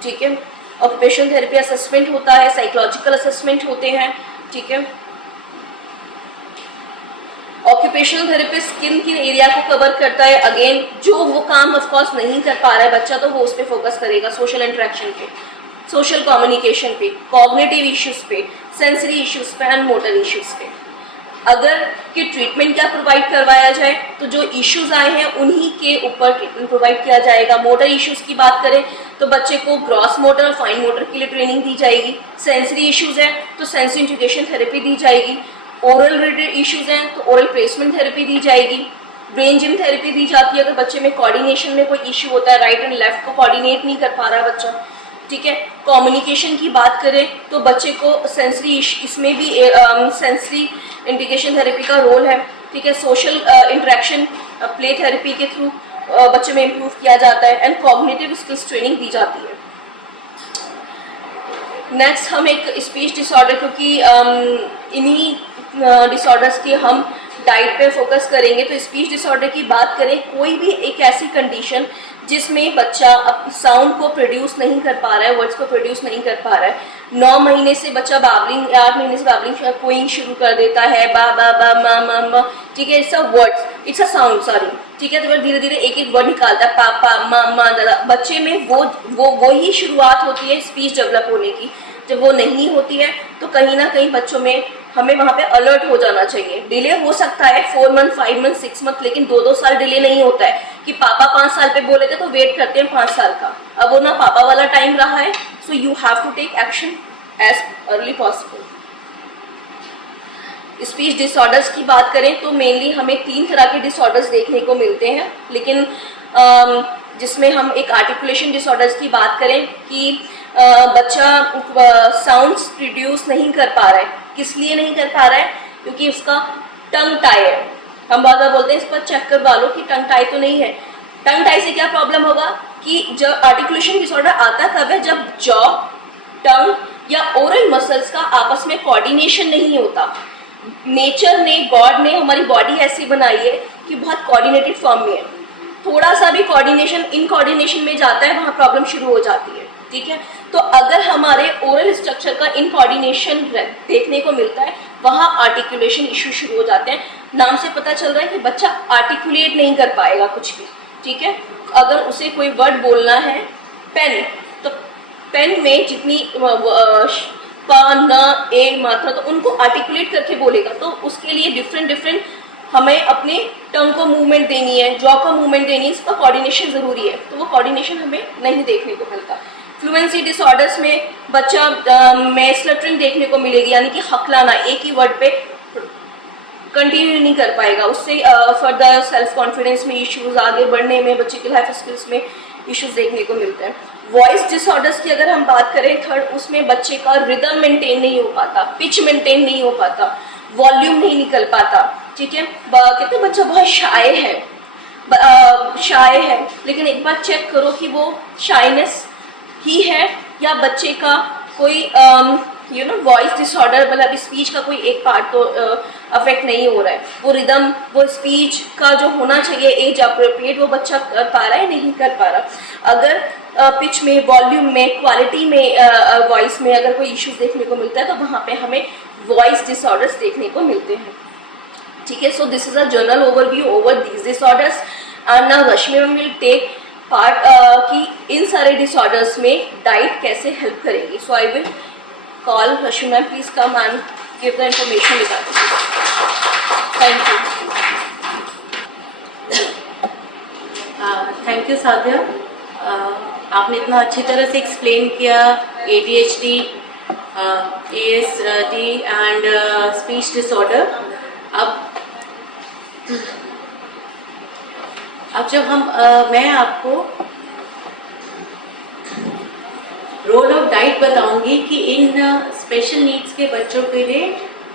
ठीक है। ऑक्यूपेशनल थेरेपी असेसमेंट होता है, साइकोलॉजिकल असेसमेंट होते हैं, ठीक है। ऑक्यूपेशनल थेरेपिस्ट किन किन एरिया को कवर करता है, अगेन जो वो काम ऑफ कोर्स नहीं कर पा रहा है बच्चा तो वो उस पर फोकस करेगा, सोशल इंटरेक्शन पे, सोशल कम्युनिकेशन पे, कॉग्निटिव इश्यूज पे, सेंसरी इश्यूज पे एंड मोटर इश्यूज पे। अगर कि ट्रीटमेंट क्या प्रोवाइड करवाया जाए तो जो इश्यूज आए हैं उन्हीं के ऊपर ट्रीटमेंट प्रोवाइड किया जाएगा। मोटर इश्यूज की बात करें तो बच्चे को ग्रॉस मोटर और फाइन मोटर के लिए ट्रेनिंग दी जाएगी। सेंसरी इश्यूज है तो सेंसरी इंटीग्रेशन थेरेपी दी जाएगी। ओरल रिलेटेड इश्यूज हैं तो ओरल प्लेसमेंट थेरेपी दी जाएगी। ब्रेन जिम थेरेपी दी जाती है अगर बच्चे में कोऑर्डिनेशन में कोई इश्यू होता है, राइट एंड लेफ्ट को कोऑर्डिनेट नहीं कर पा रहा है बच्चा, ठीक है। कम्युनिकेशन की बात करें तो बच्चे को सेंसरी इसमें भी सेंसरी इंटीग्रेशन थेरेपी का रोल है, ठीक है। सोशल इंटरेक्शन प्ले थेरेपी के थ्रू बच्चे में इम्प्रूव किया जाता है एंड कॉग्निटिव स्किल्स ट्रेनिंग दी जाती है। नेक्स्ट हम एक स्पीच डिसऑर्डर, क्योंकि इन्हीं डिसऑर्डर्स की हम डाइट पे फोकस करेंगे, तो स्पीच डिसऑर्डर की बात करें कोई भी एक ऐसी कंडीशन जिसमें बच्चा साउंड को प्रोड्यूस नहीं कर पा रहा है, वर्ड्स को प्रोड्यूस नहीं कर पा रहा है। 9 महीने से बच्चा बाबलिंग, 8 महीने से बाबलिंग कोइंग शुरू कर देता है, बा बा बा मा मा मा, ठीक है। It's a words, it's a sound, sorry, ठीक है। तो फिर धीरे धीरे एक एक वर्ड निकालता है, पापा मा मा दादा। बच्चे में वो ही शुरुआत होती है स्पीच डेवलप होने की। जब वो नहीं होती है तो कहीं ना कहीं बच्चों में हमें वहाँ पे अलर्ट हो जाना चाहिए। डिले हो सकता है 4 मंथ, 5 मंथ, 6 मंथ, लेकिन 2-2 साल डिले नहीं होता है कि पापा 5 साल पे बोले थे तो वेट करते हैं 5 साल का। अब वो ना पापा वाला टाइम रहा है, so you have to take action as early possible. Speech disorders की बात करें तो मेनली हमें 3 तरह के डिसऑर्डर्स देखने को मिलते हैं, लेकिन जिसमें हम एक आर्टिकुलेशन डिसऑर्डर्स की बात करें कि बच्चा साउंड्स प्रोड्यूस नहीं कर पा रहा है। किस लिए नहीं कर पा रहा है? क्योंकि उसका टंग टाई है। हम बार बार बोलते हैं इस पर चेक करवा लो कि टंग टाई तो नहीं है। टंग टाई से क्या प्रॉब्लम होगा कि जब आर्टिकुलेशन डिसऑर्डर आता कब है, जब जॉ, टंग या ओरल मसल्स का आपस में कोऑर्डिनेशन नहीं होता। नेचर ने, गॉड ने हमारी बॉडी ऐसी बनाई है कि बहुत कोऑर्डिनेटेड फॉर्म में है। थोड़ा सा भी कोऑर्डिनेशन इनकोऑर्डिनेशन में जाता है, वहाँ प्रॉब्लम शुरू हो जाती है, ठीक है। तो अगर हमारे ओरल स्ट्रक्चर का इनकोऑर्डिनेशन देखने को मिलता है, वहाँ आर्टिकुलेशन इश्यू शुरू हो जाते हैं। नाम से पता चल रहा है कि बच्चा आर्टिकुलेट नहीं कर पाएगा कुछ भी, ठीक है। अगर उसे कोई वर्ड बोलना है, पेन, तो पेन में जितनी प, न, ए मात्रा, तो उनको आर्टिकुलेट करके बोलेगा। तो उसके लिए डिफरेंट हमें अपने टंग को मूवमेंट देनी है, जॉ को मूवमेंट देनी है, इसका कोऑर्डिनेशन जरूरी है। तो वो कोऑर्डिनेशन हमें नहीं देखने को मिलता। फ्लुएंसी डिसऑर्डर्स में बच्चा में स्लटरिंग देखने को मिलेगी, यानी कि हकलाना, एक ही वर्ड पे कंटिन्यू नहीं कर पाएगा। उससे फर्दर सेल्फ कॉन्फिडेंस में इश्यूज, आगे बढ़ने में, बच्चे की लाइफ स्किल्स में इश्यूज देखने को मिलते हैं। वॉइस डिसऑर्डर्स की अगर हम बात करें थर्ड, उसमें बच्चे का रिदम मेंटेन नहीं हो पाता, पिच मेंटेन नहीं हो पाता, वॉल्यूम नहीं निकल पाता, ठीक है। कहते बच्चा बहुत शाय है, लेकिन एक बार चेक करो कि वो शाइनेस ही है या बच्चे का कोई वॉइस डिसऑर्डर, मतलब स्पीच का कोई एक पार्ट तो अफेक्ट नहीं हो रहा है। वो रिदम, वो स्पीच का जो होना चाहिए एज अप्रोप्रिएट, वो बच्चा कर पा रहा है, नहीं कर पा रहा। अगर पिच में, वॉल्यूम में, क्वालिटी में, वॉइस में अगर कोई इश्यूज देखने को मिलता है तो वहाँ पे हमें वॉइस डिसऑर्डर्स देखने को मिलते हैं, ठीक है। So this is a general overview over these disorders and now Rashmi ma'am will take part कि इन सारे डिसऑर्डर्स में डाइट कैसे हेल्प करेगी। So I will call Rashmi ma'am, please come and give the information regarding this. Thank you. Thank you Sadhya, आपने इतना अच्छी तरह से एक्सप्लेन किया ADHD, ASD and speech disorder. अब जब हम मैं आपको रोल ऑफ डाइट बताऊंगी कि इन स्पेशल नीड्स के बच्चों के लिए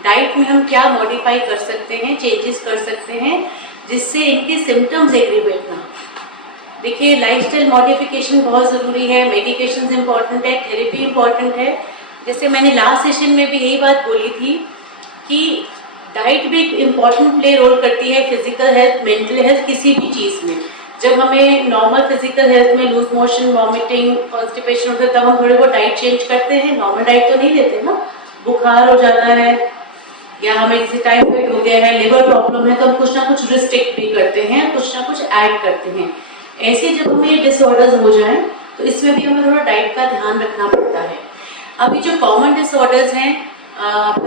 डाइट में हम क्या मॉडिफाई कर सकते हैं, चेंजेस कर सकते हैं, जिससे इनके सिम्टम्स एग्रीवेट ना। देखिए, लाइफस्टाइल मॉडिफिकेशन बहुत ज़रूरी है, मेडिकेशन इम्पॉर्टेंट है, थेरेपी इम्पॉर्टेंट है। जैसे मैंने लास्ट सेशन में भी यही बात बोली थी कि डाइट भी एक इम्पॉर्टेंट प्ले रोल करती है फिजिकल हेल्थ, मेंटल हेल्थ, किसी भी चीज़ में। जब हमें नॉर्मल फिजिकल हेल्थ में लूज मोशन, वॉमिटिंग, कॉन्स्टिपेशन होता है, तब हम थोड़े बहुत डाइट चेंज करते हैं, नॉर्मल डाइट तो नहीं लेते ना। बुखार हो जाता है या हमें जैसे टाइफाइड हो गया है, लिवर प्रॉब्लम है, तो हम कुछ ना कुछ रिस्ट्रिक्ट भी करते हैं, कुछ ना कुछ ऐड करते हैं। ऐसे जब हमें डिसऑर्डर्स हो जाएं तो इसमें भी हमें थोड़ा डाइट का ध्यान रखना पड़ता है। अभी जो कॉमन डिसऑर्डर्स हैं,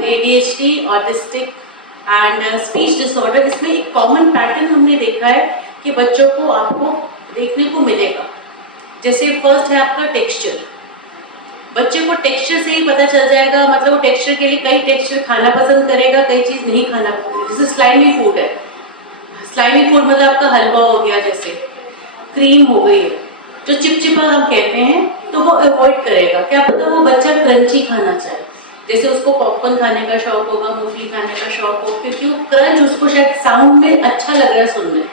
ADHD, autistic and speech disorder, इसमें एक कॉमन पैटर्न हमने देखा है कि बच्चों को आपको देखने को मिलेगा। जैसे फर्स्ट है आपका टेक्सचर। बच्चे को टेक्सचर से ही पता चल जाएगा, मतलब वो टेक्सचर के लिए कई टेक्सचर खाना पसंद करेगा, कई चीज नहीं खाना पसंद। जैसे स्लाइमी फूड है, स्लाइमी फूड मतलब आपका हलवा हो गया, जैसे क्रीम हो गई, जो चिपचिपा हम कहते हैं, तो वो अवॉइड करेगा। क्या पता वो बच्चा क्रंची खाना चाहे, जैसे उसको पॉपकॉर्न खाने का शौक होगा, मूंगफली खाने का शौक हो, क्योंकि वो क्रंच उसको शायद साउंड में अच्छा लग रहा है सुनने।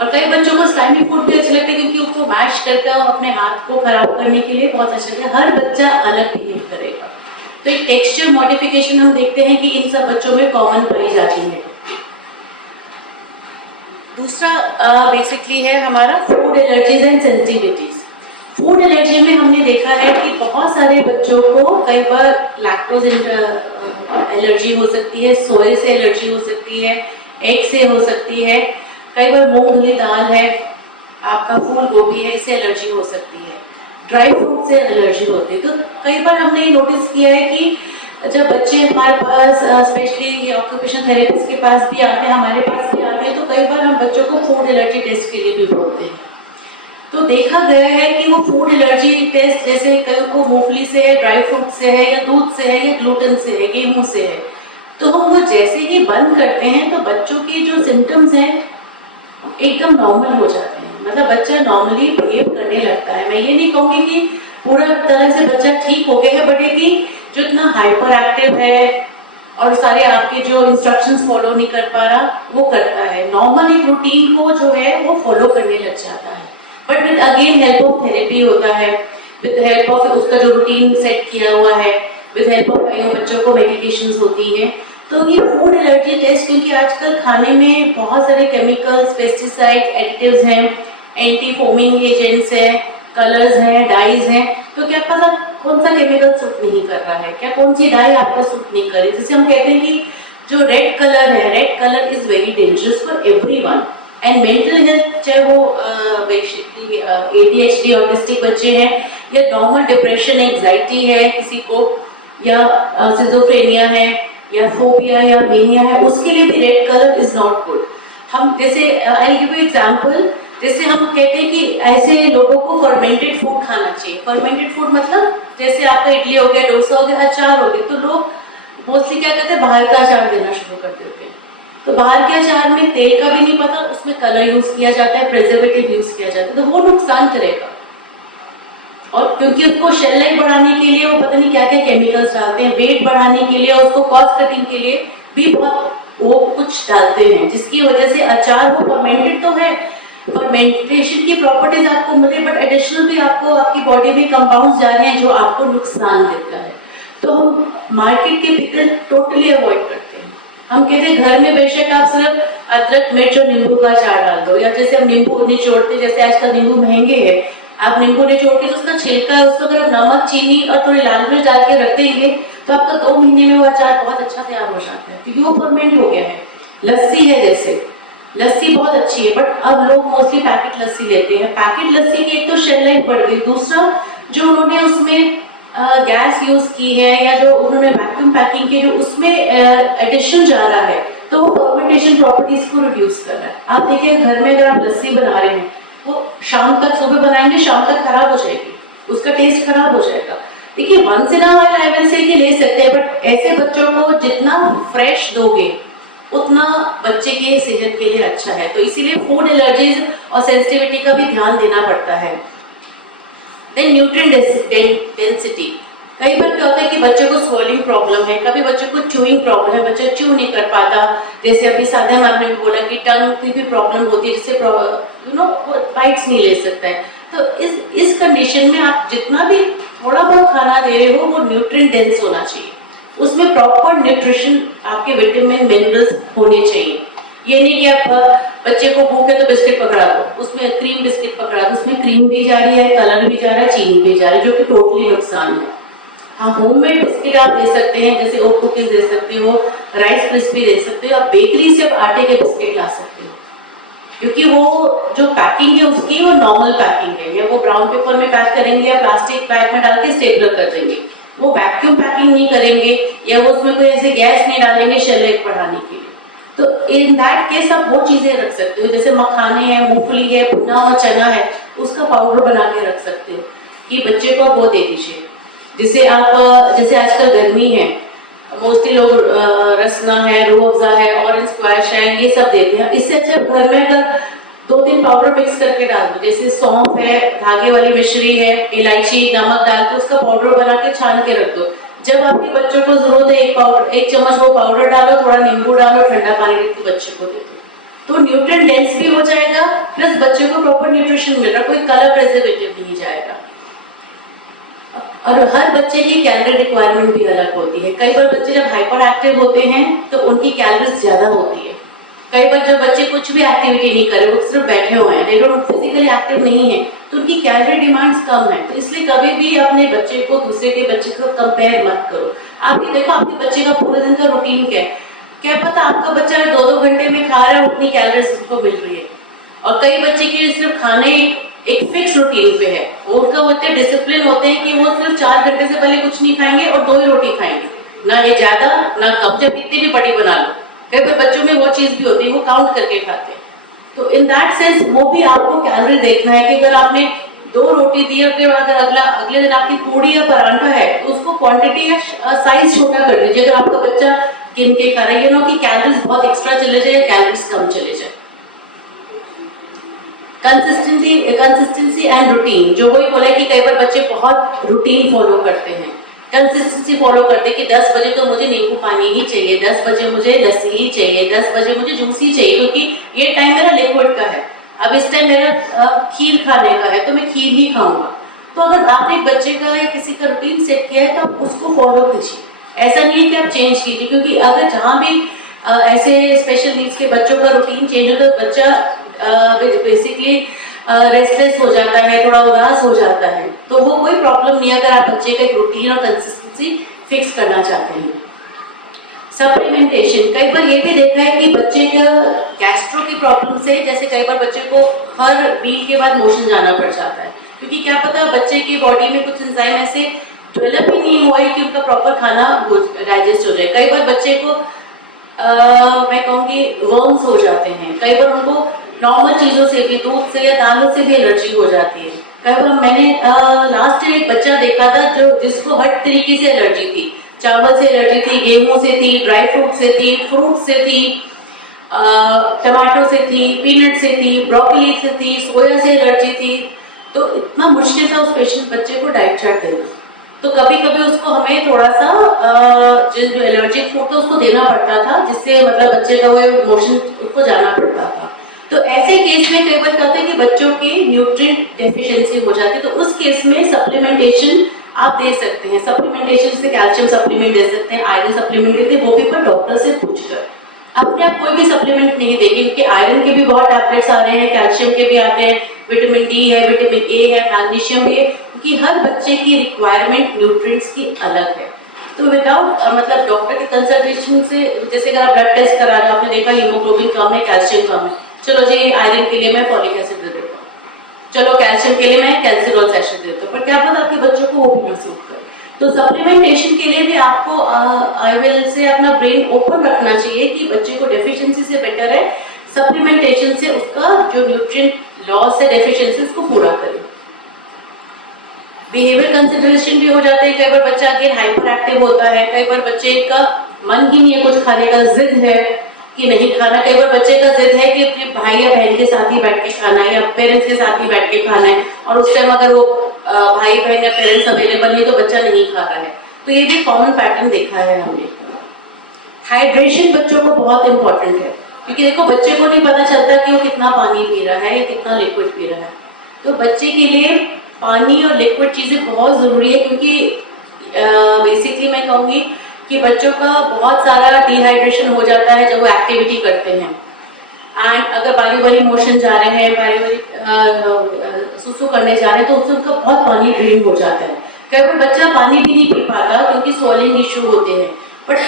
और कई बच्चों को स्लाइमी फूड भी अच्छे लगते हैं क्योंकि उसको मैश करके अपने हाथ को खराब करने के लिए बहुत अच्छा लगता है। हर बच्चा अलग बिहेव करेगा। तो एक टेक्सचर मॉडिफिकेशन हम देखते हैं कि इन सब बच्चों में कॉमन पाई जाती है। दूसरा बेसिकली है हमारा food allergies and sensitivities. Food allergy में हमने देखा है कि बहुत सारे बच्चों को कई बार लैक्टोज एलर्जी हो सकती है, सोया से एलर्जी हो सकती है, एग से हो सकती है, कई बार मूंगफली दाल है, आपका फूल गोभी है, इससे एलर्जी हो सकती है, ड्राई फ्रूट से एलर्जी होती है। तो कई बार हमने ये नोटिस किया है कि जब बच्चे हमारे पास स्पेशली ऑक्यूपेशन थेरेपिस्ट के पास भी आते हैं, हमारे पास भी आते हैं, तो कई बार हम बच्चों को फूड एलर्जी टेस्ट के लिए भी बोलते हैं। तो देखा गया है कि वो फूड एलर्जी टेस्ट जैसे कई को मूंगफली से है, ड्राई फ्रूट से है, या दूध से है, या ग्लूटेन से है, गेहूं से है, तो हम वो जैसे ही बंद करते हैं तो बच्चों के जो सिम्टम्स हैं एकदम नॉर्मल हो जाते हैं। मतलब बच्चा नॉर्मली बिहेव करने लगता है। मैं ये नहीं कहूँगी कि पूरा तरह से बच्चा ठीक हो गया है, बट ये कि जो इतना हाइपर एक्टिव है और सारे आपके जो इंस्ट्रक्शंस फॉलो नहीं कर पा रहा, वो करता है। नॉर्मल एक रूटीन को जो है वो फॉलो करने लग जाता है, but with again help of therapy होता है, विद हेल्प ऑफ उसका जो रूटीन सेट किया हुआ है, विद हेल्प ऑफ कई बच्चों को मेडिकेशंस होती हैं। तो ये फूड एलर्जी टेस्ट, क्योंकि आजकल खाने में बहुत सारे केमिकल्स, पेस्टिसाइड, एडिटिव्स हैं, एंटी फोमिंग एजेंट्स हैं, कलर्स हैं, डाइज हैं, तो क्या पता कौन सा केमिकल सूट नहीं कर रहा है, क्या कौन सी डाई आपको सूट नहीं कर रही। जैसे हम कहते हैं कि जो रेड कलर है, red colour is very dangerous for everyone. And mental health, चाहे वो ADHD ऑटिस्टिक बच्चे हैं, या नॉर्मल डिप्रेशन एंजाइटी है किसी को, या सिजोफ्रेनिया है, या फोबिया या मेनिया है, उसके लिए भी red colour is not good. हम जैसे आई गिव यू एग्जांपल, जैसे हम कहते हैं कि ऐसे लोगों को फर्मेंटेड फूड खाना चाहिए। फर्मेंटेड फूड मतलब जैसे आपका इडली हो गया, डोसा हो गया, अचार हो गया, तो लोग मोस्टली क्या करते हैं, बाहर का अचार देना शुरू कर देते हैं। तो बाहर के अचार में तेल का भी नहीं पता, उसमें कलर यूज किया जाता है, प्रिजर्वेटिव यूज किया जाता है, तो वो नुकसान करेगा। और क्योंकि उसको शेल लाइफ बढ़ाने के लिए वो पता नहीं क्या क्या केमिकल्स डालते हैं, वेट बढ़ाने के लिए, उसको कॉस्ट कटिंग के लिए भी बहुत वो कुछ डालते हैं, जिसकी वजह से अचार वो फर्मेंटेड तो है, फर्मेंटेशन की प्रॉपर्टीज आपको मिले, बट एडिशनल भी आपको आपकी बॉडी में कंपाउंड्स जा रहे हैं जो आपको नुकसान देता है। तो हम मार्केट के पिकल टोटली अवॉइड करते हैं। हम कहते हैं घर में बेशक आप सिर्फ अदरक, मिर्च और नींबू का अचार डाल दो, या जैसे हम नींबू निचोड़ते, जैसे आजकल नींबू महंगे हैं, आप नींबू निचोड़ के उसका छिलका है, उसको अगर नमक, चीनी और थोड़ी लाल मिर्च डाल के रख देंगे तो आपका 2 महीने में वो अचार बहुत अच्छा तैयार हो जाता है, क्योंकि वो फर्मेंट हो गया है। लस्सी है, जैसे लस्सी बहुत अच्छी है, बट अब लोग मोस्टली पैकेट लस्सी लेते हैं। पैकेट लस्सी की एक तो शेल लाइफ बढ़ गई, दूसरा जो उन्होंने उसमें गैस यूज की है, या जो उन्होंने वैक्यूम पैकिंग के जो उसमें एडिशन जा रहा है, तो वो फर्मेंटेशन प्रॉपर्टीज को रिड्यूस कर रहा है। आप देखिए घर में अगर आप लस्सी बना रहे हैं, वो शाम तक, सुबह बनाएंगे शाम तक खराब हो जाएगी, उसका टेस्ट खराब हो जाएगा। देखिए once in a while I will say कि ले सकते हैं, बट ऐसे बच्चों को जितना फ्रेश दोगे उतना बच्चे के सेहत के लिए अच्छा है। तो इसीलिए फूड एलर्जीज और सेंसिटिविटी का भी ध्यान देना पड़ता है। देन न्यूट्रिएंट डेंसिटी, कई बार क्या होता है कि बच्चे को स्वेलिंग प्रॉब्लम है, कभी बच्चे को च्यूइंग प्रॉब्लम है, बच्चा च्यू नहीं कर पाता, जैसे अभी साधा मैम ने बोला कि टंग की भी प्रॉब्लम होती है, जिससे बाइट्स नहीं ले सकता है। तो इस कंडीशन में आप जितना भी थोड़ा बहुत खाना दे रहे हो वो न्यूट्रिएंट डेंस होना चाहिए, उसमें प्रॉपर न्यूट्रिशन, आपके विटामिन मिनरल्स होने चाहिए। ये नहीं कि आप बच्चे को भूख है तो बिस्किट पकड़ा दो, उसमें क्रीम बिस्किट पकड़ा दो, उसमें क्रीम भी जा रही है, कलर भी जा रहा है, चीनी भी जा रही है, जो कि टोटली नुकसान है। हाँ, होममेड बिस्किट आप दे सकते हैं, जैसे ओट कुकीज दे सकते हो, राइस क्रिस्पी दे सकते हो, आप बेकरी से आप आटे के बिस्किट ला सकते हो, क्योंकि वो जो पैकिंग है उसकी वो नॉर्मल पैकिंग है, या वो ब्राउन पेपर में पैक करेंगे या प्लास्टिक बैग में डाल के स्टेपलर कर देंगे, वो वैक्यूम पैकिंग नहीं करेंगे, या वो उसमें कोई ऐसे गैस नहीं डालेंगे शेल लाइफ बढ़ाने के लिए। तो इन दैट केस आप वो चीजें रख सकते हो, जैसे मखाने हैं, मूंगफली है, भुना हुआ चना है, उसका पाउडर बना के रख सकते हो कि बच्चे को वो दे दीजिए। जिसे आप, जैसे आजकल गर्मी है, मोस्टली लोग रसना है, रूह अफ़ज़ा है, ऑरेंज स्क्वैश है, ये सब देते हैं। इससे अच्छा घर में अगर 2-3 पाउडर मिक्स करके डाल दो, जैसे सौंफ है, धागे वाली मिश्री है, इलायची, नमक डाल के उसका पाउडर बना के छान के रख दो। जब आपके बच्चों को जरूरत है 1 चम्मच वो पाउडर डालो, थोड़ा नींबू डालो, ठंडा पानी लेके बच्चे को दे दो, तो न्यूट्रिएंट डेंस भी हो जाएगा, प्लस बच्चे को प्रॉपर न्यूट्रिशन मिल रहा, कोई कलर प्रिजर्वेटिव नहीं जाएगा। और हर बच्चे की कैलोरी रिक्वायरमेंट भी अलग होती है। कई बार बच्चे जब हाइपर एक्टिव होते हैं तो उनकी कैलोरीज ज्यादा होती है। कई बार जब बच्चे कुछ भी एक्टिविटी नहीं करे, वो सिर्फ बैठे हुए हैं, फिजिकली एक्टिव नहीं है, तो उनकी कैलोरी डिमांड्स कम है। तो इसलिए कभी भी अपने बच्चे को दूसरे के बच्चे को कंपेयर मत करो। आप ये देखो आपके बच्चे का पूरे दिन का रूटीन क्या पता आपका बच्चा 2-2 घंटे में खा रहा है, उतनी कैलोरीज उसको मिल रही है। और कई बच्चे के सिर्फ खाने एक फिक्स रूटीन पे है, उनका वो इतने डिसिप्लिन होते हैं कि वो सिर्फ 4 घंटे से पहले कुछ नहीं खाएंगे और 2 ही रोटी खाएंगे, ना ये ज्यादा ना कम, चाहे कितनी भी बड़ी बना लो। कई बार बच्चों में वो चीज भी होती है, वो काउंट करके खाते हैं। तो इन दैट सेंस वो भी आपको कैलोरी देखना है कि अगर आपने 2 रोटी दी और अगर अगले दिन आपकी पूड़ी या परांठा है तो उसको क्वांटिटी या साइज छोटा कर दीजिए। अगर आपका बच्चा गिन के खा रहा है, कि कैलोरीज बहुत एक्स्ट्रा चले जाए, कैलोरीज कम चले जाए। कंसिस्टेंसी एंड रूटीन, जो वही बोला कि कई बार बच्चे बहुत रूटीन फॉलो करते हैं, कंसिस्टेंसी फॉलो करते हैं कि 10 बजे तो मुझे नींबू पानी ही चाहिए, 10 बजे मुझे लस्सी ही चाहिए, 10 बजे मुझे जूस ही चाहिए, क्योंकि ये टाइम मेरा लिक्विड का है, अब इस टाइम मेरा खीर खाने का है तो मैं खीर ही खाऊंगा। तो अगर आपने एक बच्चे का या किसी का रूटीन सेट किया है तो आप उसको फॉलो कीजिए। ऐसा नहीं है कि आप चेंज कीजिए, क्योंकि अगर जहाँ भी ऐसे स्पेशल नीड्स के बच्चों का रूटीन चेंज हो तो बच्चा बेसिकली रेस्टलेस हो जाता है, थोड़ा उदास हो जाता है। तो वो कोई प्रॉब्लम नहीं है अगर आप बच्चे का एक रूटीन और कंसिस्टेंसी फिक्स करना चाहते हैं। सप्लीमेंटेशन, कई बार ये भी देखा है कि बच्चे का गैस्ट्रो की प्रॉब्लम से, जैसे कई बार बच्चे को हर मील के बाद मोशन जाना पड़ जाता है, क्योंकि क्या पता बच्चे की बॉडी में कुछ एंजाइम ऐसे डेवलप ही नहीं हुआ है कि उनका प्रॉपर खाना डाइजेस्ट हो जाए। कई बार बच्चे को मैं कहूँगी वर्म्स हो जाते हैं, कई बार उनको नॉर्मल चीजों से भी, दूध से या दालों से भी एलर्जी हो जाती है। कई बार मैंने लास्ट ईयर एक बच्चा देखा था जिसको हर तरीके से एलर्जी थी, चावल से एलर्जी थी, गेहूं से थी, ड्राई फ्रूट से थी, फ्रूट से थी, टमाटो से थी, पीनट से थी, ब्रोकली से थी, सोया से एलर्जी थी। तो इतना मुश्किल था उस पेशेंट बच्चे को डाइट चार्ट देना। तो कभी कभी उसको हमें थोड़ा सा जो एलर्जिक फूड था उसको देना पड़ता था, जिससे मतलब बच्चे का वो मोशन उसको जाना पड़ता था। तो ऐसे केस में कई बार क्या होता है कि बच्चों की न्यूट्रिएंट डेफिशिएंसी हो जाती है, तो उस केस में सप्लीमेंटेशन आप दे सकते हैं। सप्लीमेंटेशन से कैल्शियम सप्लीमेंट दे सकते हैं, आयरन सप्लीमेंट देते हैं, वो भी पर डॉक्टर से पूछकर। अपने आप कोई भी सप्लीमेंट नहीं देंगे, क्योंकि आयरन के भी बहुत टैबलेट्स आ रहे हैं, कैल्शियम के भी आते हैं, विटामिन डी है, विटामिन ए है, मैग्नीशियम भी है, क्योंकि हर बच्चे की रिक्वायरमेंट न्यूट्रिएंट्स की अलग है। तो विदाउट मतलब डॉक्टर के कंसल्टेशन से, जैसे अगर आप ब्लड टेस्ट करा रहे हो, आपने देखा हीमोग्लोबिन कम है, कैल्शियम कम है, चलो जी आयरन के लिए मैं फॉलिक एसिड दे देता हूँ, चलो कैल्शियम के लिए मैं कैल्सिरॉल सैचेट देता हूँ, पर क्या पता आपके बच्चों को वो भी ना सूट करे। तो सप्लीमेंटेशन के लिए भी आपको आईवेल से अपना ब्रेन ओपन रखना चाहिए कि बच्चे को डेफिशिएंसी से बेटर है सप्लीमेंटेशन से उसका जो न्यूट्रिएंट लॉस है, डेफिशिएंसी, उसको पूरा करें। बिहेवियर कंसिडरेशन भी हो जाते हैं, कई बार बच्चा अगेन हाइपर एक्टिव होता है, कई बार बच्चे का मन ही नहीं है कुछ खाने का, जिद है कि नहीं खाना, कई बार बच्चे का जिद है कि अपने भाई या बहन के साथ ही बैठ के खाना है या पेरेंट्स के साथ ही बैठ के खाना है, और उस टाइम अगर वो भाई बहन या पेरेंट्स अवेलेबल नहीं तो बच्चा नहीं खा रहा है। तो ये भी कॉमन पैटर्न देखा है हमने। हाइड्रेशन बच्चों को बहुत इंपॉर्टेंट है, क्योंकि देखो बच्चे को नहीं पता चलता कि वो कितना पानी पी रहा है या कितना लिक्विड पी रहा है। तो बच्चे के लिए पानी और लिक्विड चीजें बहुत जरूरी है, क्योंकि बेसिकली मैं कहूँगी कि बच्चों का बहुत सारा डिहाइड्रेशन हो जाता है जब वो एक्टिविटी करते हैं। एंड अगर बारी बारी मोशन जा रहे हैं, बारी बारी सुसु करने जा रहे हैं, तो उससे उनका बहुत पानी ड्रेन हो जाता है। कई बार बच्चा पानी भी नहीं पी पाता क्योंकि swallowing इशू होते हैं, बट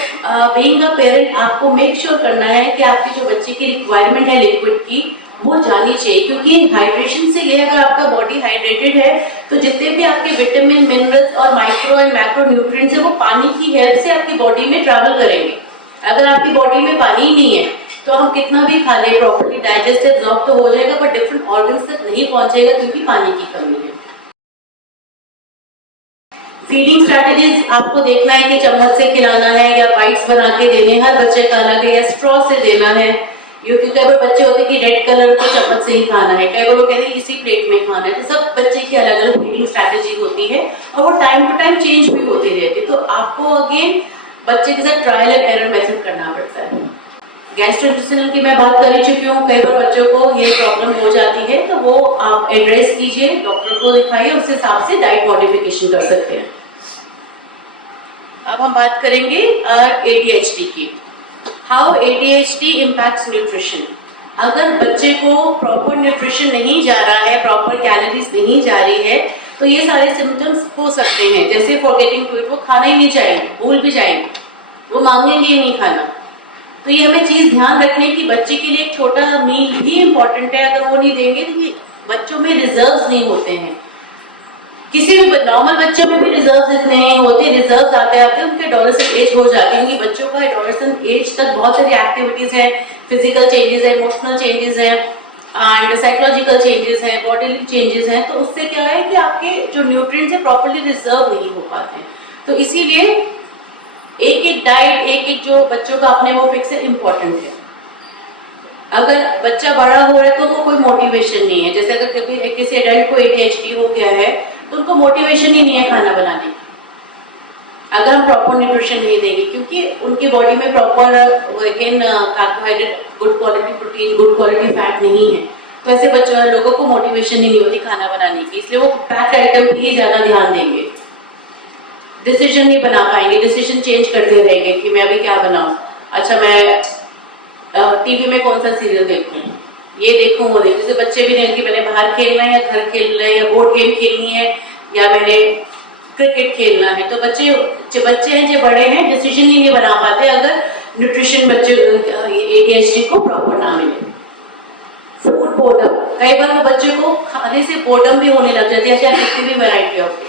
बीइंग अ पेरेंट आपको मेक श्योर करना है कि आपकी जो बच्चे की रिक्वायरमेंट है लिक्विड की वो जानी चाहिए, क्योंकि हाइड्रेशन से ये अगर आपका बॉडी हाइड्रेटेड है तो जितने भी आपके विटामिन, मिनरल्स और माइक्रो एंड मैक्रो न्यूट्रिएंट्स है वो पानी की हेल्प से आपकी बॉडी में ट्रैवल करेंगे। अगर आपकी बॉडी में पानी ही नहीं है तो हम कितना भी खा लें, प्रॉपर्ली डाइजेस्ट एब्जॉर्ब तो हो जाएगा बट डिफरेंट ऑर्गन्स तक नहीं पहुंचेगा क्योंकि पानी की कमी है। फीडिंग स्ट्रैटेजीज आपको देखना है कि चम्मच से खिलाना है या बाइट्स बना के देने, हर बच्चे का अलग है, या स्ट्रॉ से देना है। क्योंकि कई बार बच्चे होते हैं कि रेड कलर को चम्मच से ही खाना है, कई बार वो कहते हैं इसी प्लेट में खाना है। तो सब बच्चे की अलग अलग फीडिंग स्ट्रैटेजी होती है और वो टाइम टू टाइम चेंज भी होती रहती है। तो आपको अगेन बच्चे के साथ ट्रायल एंड एरर मेथड करना पड़ता है। गैस्ट्रोइंटेस्टाइनल की मैं बात कर ही चुकी हूँ, कई बार बच्चों को ये प्रॉब्लम हो जाती है तो वो आप एड्रेस कीजिए, डॉक्टर को दिखाइए, उस हिसाब से डाइट मॉडिफिकेशन कर सकते हैं। अब हम बात करेंगे ADHD की। How ADHD impacts nutrition. अगर बच्चे को प्रॉपर न्यूट्रिशन नहीं जा रहा है, प्रॉपर कैलोरीज नहीं जा रही है, तो ये सारे सिम्टम्स हो सकते हैं, जैसे फॉरगेटिंग टू ईट, वो खाना ही नहीं चाहेंगे, भूल भी जाएंगे, वो मांगेंगे ही नहीं खाना। तो ये हमें चीज ध्यान रखने की बच्चे के लिए एक छोटा मील भी इम्पोर्टेंट है। अगर वो नहीं देंगे तो बच्चों में रिजर्व्स नहीं होते हैं, किसी भी नॉर्मल बच्चों में भी रिजर्व्स इतने नहीं होते, रिजर्व्स आते आते उनके एडोलेसेंट एज हो जाते हैं। बच्चों का एडोलेसेंट एज तक बहुत सारी एक्टिविटीज है, फिजिकल चेंजेस है, इमोशनल चेंजेस है एंड साइकोलॉजिकल चेंजेस हैं, बॉडीली चेंजेस हैं। तो उससे क्या है कि आपके जो न्यूट्रिएंट्स है प्रॉपर्ली रिजर्व नहीं हो पाते हैं। तो इसीलिए एक एक डाइट, एक एक जो बच्चों का अपने वो फिक्स है, इम्पोर्टेंट है। अगर बच्चा बड़ा हो रहा है तो उनको कोई मोटिवेशन नहीं है, जैसे अगर कभी किसी एडल्ट को ADHD हो गया है तो उनको मोटिवेशन ही नहीं है खाना बनाने की, अगर हम प्रॉपर न्यूट्रिशन नहीं देंगे, क्योंकि उनकी बॉडी में proper carbohydrate, good quality protein, good quality fat नहीं है। तो ऐसे बच्चों लोगों को मोटिवेशन ही नहीं होती खाना बनाने की, इसलिए वो पैक्ड आइटम पे ही ज्यादा ध्यान देंगे, डिसीजन नहीं बना पाएंगे, डिसीजन चेंज करते रहेंगे कि मैं अभी क्या बनाऊं, अच्छा मैं टीवी में कौन सा सीरियल देखूं, ये देखूं वो देखूं। जैसे बच्चे भी नहीं कि मैंने बाहर खेलना है या घर खेलना है या बोर्ड गेम खेलनी है या मैंने क्रिकेट खेलना है। तो बच्चे हैं जो बड़े हैं डिसीजन ही नहीं बना पाते अगर न्यूट्रिशन बच्चे ADHD को प्रॉपर ना मिले। फूड बोर्डम, कई बार वो बच्चे को खाने से बोर्डम भी होने लग जाती है, चाहे कितनी भी वैरायटी ऑफ,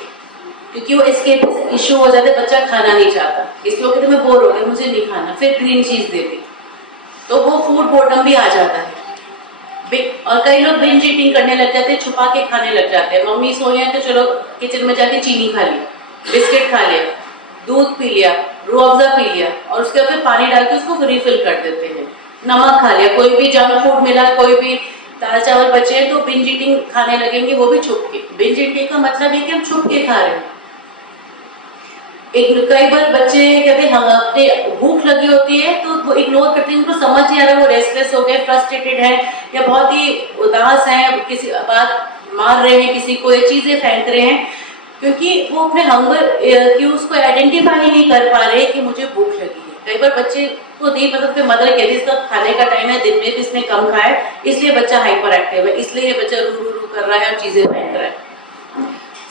क्योंकि वो एस्केप इशू हो जाता है, बच्चा खाना नहीं चाहता, इसलिए वो कहते मैं बोर हो गया, मुझे नहीं खाना, फिर ग्रीन चीज देते, तो वो फूड बोर्डम भी आ जाता है। और कई लोग बिंज ईटिंग करने लग जाते हैं, छुपा के खाने लग जाते हैं। मम्मी सोए हैं तो चलो किचन में जाके चीनी खा ली, बिस्किट खा लिया, दूध पी लिया, रूह अफ़ज़ा पी लिया और उसके बाद फिर पानी डाल के उसको रिफिल कर देते हैं। नमक खा लिया, कोई भी जंक फूड मिला, कोई भी दाल चावल बचे हैं तो बिंज ईटिंग खाने लगेंगे, वो भी छुप के। बिंज ईटिंग का मतलब है कि हम छुप के खा रहे हैं। कई बार बच्चे कहते हैं हम अपने भूख लगी होती है तो वो इग्नोर करते हैं, उनको समझ नहीं आ रहा, वो रेस्टलेस हो गए, फ्रस्ट्रेटेड है या बहुत ही उदास हैं, किसी बात मार रहे हैं किसी को, ये चीजें फेंक रहे हैं, क्योंकि वो अपने हंगर की उसको आइडेंटिफाई नहीं कर पा रहे कि मुझे भूख लगी है। कई बार बच्चे को नहीं पता, फिर मदर कहती है इसका खाने का टाइम है, दिन में भी इसने कम खाया है, इसलिए बच्चा हाइपर एक्टिव है, इसलिए ये बच्चा रू रू कर रहा है और चीजें फेंक रहा है।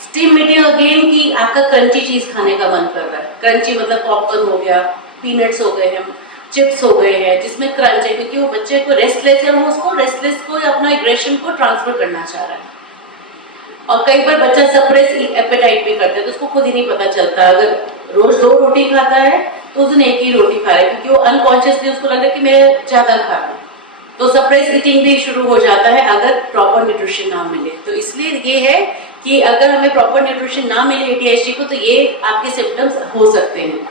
स्टीम मीटिंग अगेन की आपका क्रंची चीज खाने का मन कर रहा है, क्रंची मतलब पॉपकॉर्न हो गया, पीनट्स हो गए हैं, चिप्स हो गए हैं, जिसमें क्रंच है, क्योंकि वो बच्चे को रेस्टलेस है, वो उसको रेस्टलेस को अपना एग्रेशन को ट्रांसफर करना चाह रहा है। और कई बार बच्चा सप्रेस एपेटाइट भी करता है, तो उसको खुद ही नहीं पता चलता। अगर रोज 2 रोटी खाता है तो उस दिन एक ही रोटी खा रहा है, क्योंकि वो अनकॉन्शियसली उसको लग रहा है कि मैं ज्यादा खा रहा हूँ, तो सप्रेस ईटिंग भी शुरू हो जाता है अगर प्रॉपर न्यूट्रिशन ना मिले। तो इसलिए ये है कि अगर हमें प्रॉपर न्यूट्रिशन ना मिले ADHD को तो ये आपके सिम्टम्स हो सकते हैं।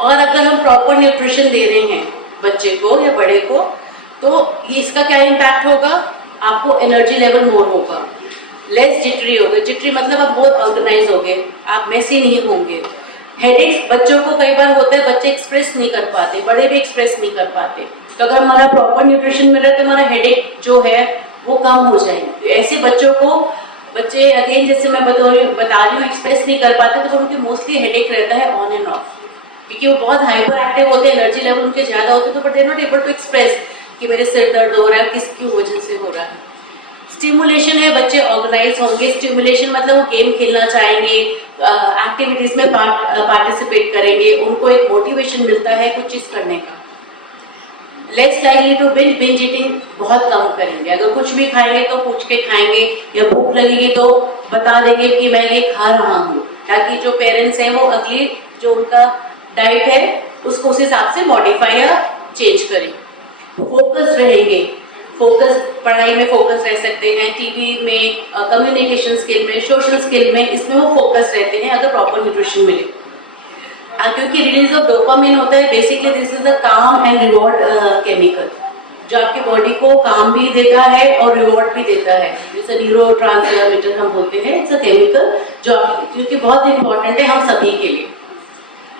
और अगर हम प्रॉपर न्यूट्रिशन दे रहे हैं बच्चे को या बड़े को तो इसका क्या इम्पैक्ट होगा, आपको एनर्जी लेवल मोर होगा, लेस जिटरी होगे, जिटरी मतलब आप बहुत ऑर्गेनाइज होगे, आप मेसी नहीं होंगे। हेडेक्स बच्चों को कई बार होता है, बच्चे एक्सप्रेस नहीं कर पाते, बड़े भी एक्सप्रेस नहीं कर पाते, तो अगर हमारा प्रॉपर न्यूट्रिशन मिल रहा है तो हमारा हेडेक जो है वो कम हो जाएंगे। ऐसे बच्चों को बच्चे अगेन जैसे मैं बता रही हूँ एक्सप्रेस नहीं कर पाते तो उनके मोस्टली हेडेक रहता है ऑन एंड ऑफ, क्योंकि वो बहुत हाइपर एक्टिव होते हैं, एनर्जी लेवल उनके ज्यादा होते हैं, तो but they not able to express कि मेरे सिर दर्द हो रहा है, किसकी वजह से हो रहा है। स्टिमुलेशन है, बच्चे ऑर्गेनाइज होंगे। स्टिमुलेशन मतलब वो गेम खेलना चाहेंगे, एक्टिविटीज में पार्टिसिपेट करेंगे, उनको एक मोटिवेशन मिलता है कुछ चीज करने का। Let's likely to binge eating बहुत कम करेंगे। अगर कुछ भी खाएंगे तो पूछ के खाएंगे, या भूख लगेगी तो बता देंगे कि मैं ये खा रहा हूँ, ताकि जो पेरेंट्स हैं वो अगली जो उनका डाइट है उसको उस हिसाब से मॉडिफाई या चेंज करें। फोकस रहेंगे, फोकस पढ़ाई में फोकस रह सकते हैं, टीवी में, कम्युनिकेशन स्किल में, सोशल स्किल में, इसमें वो फोकस रहते हैं अगर प्रॉपर न्यूट्रिशन मिले। क्योंकि रिलीज ऑफ डोपामिन होता है, बेसिकली दिस इज अ काम एंड रिवॉर्ड केमिकल, जो आपकी बॉडी को काम भी देता है और रिवॉर्ड भी देता है। जैसे न्यूरो ट्रांसमीटर हम बोलते हैं, इट्स अ केमिकल जो कि बहुत इंपॉर्टेंट है हम सभी के लिए।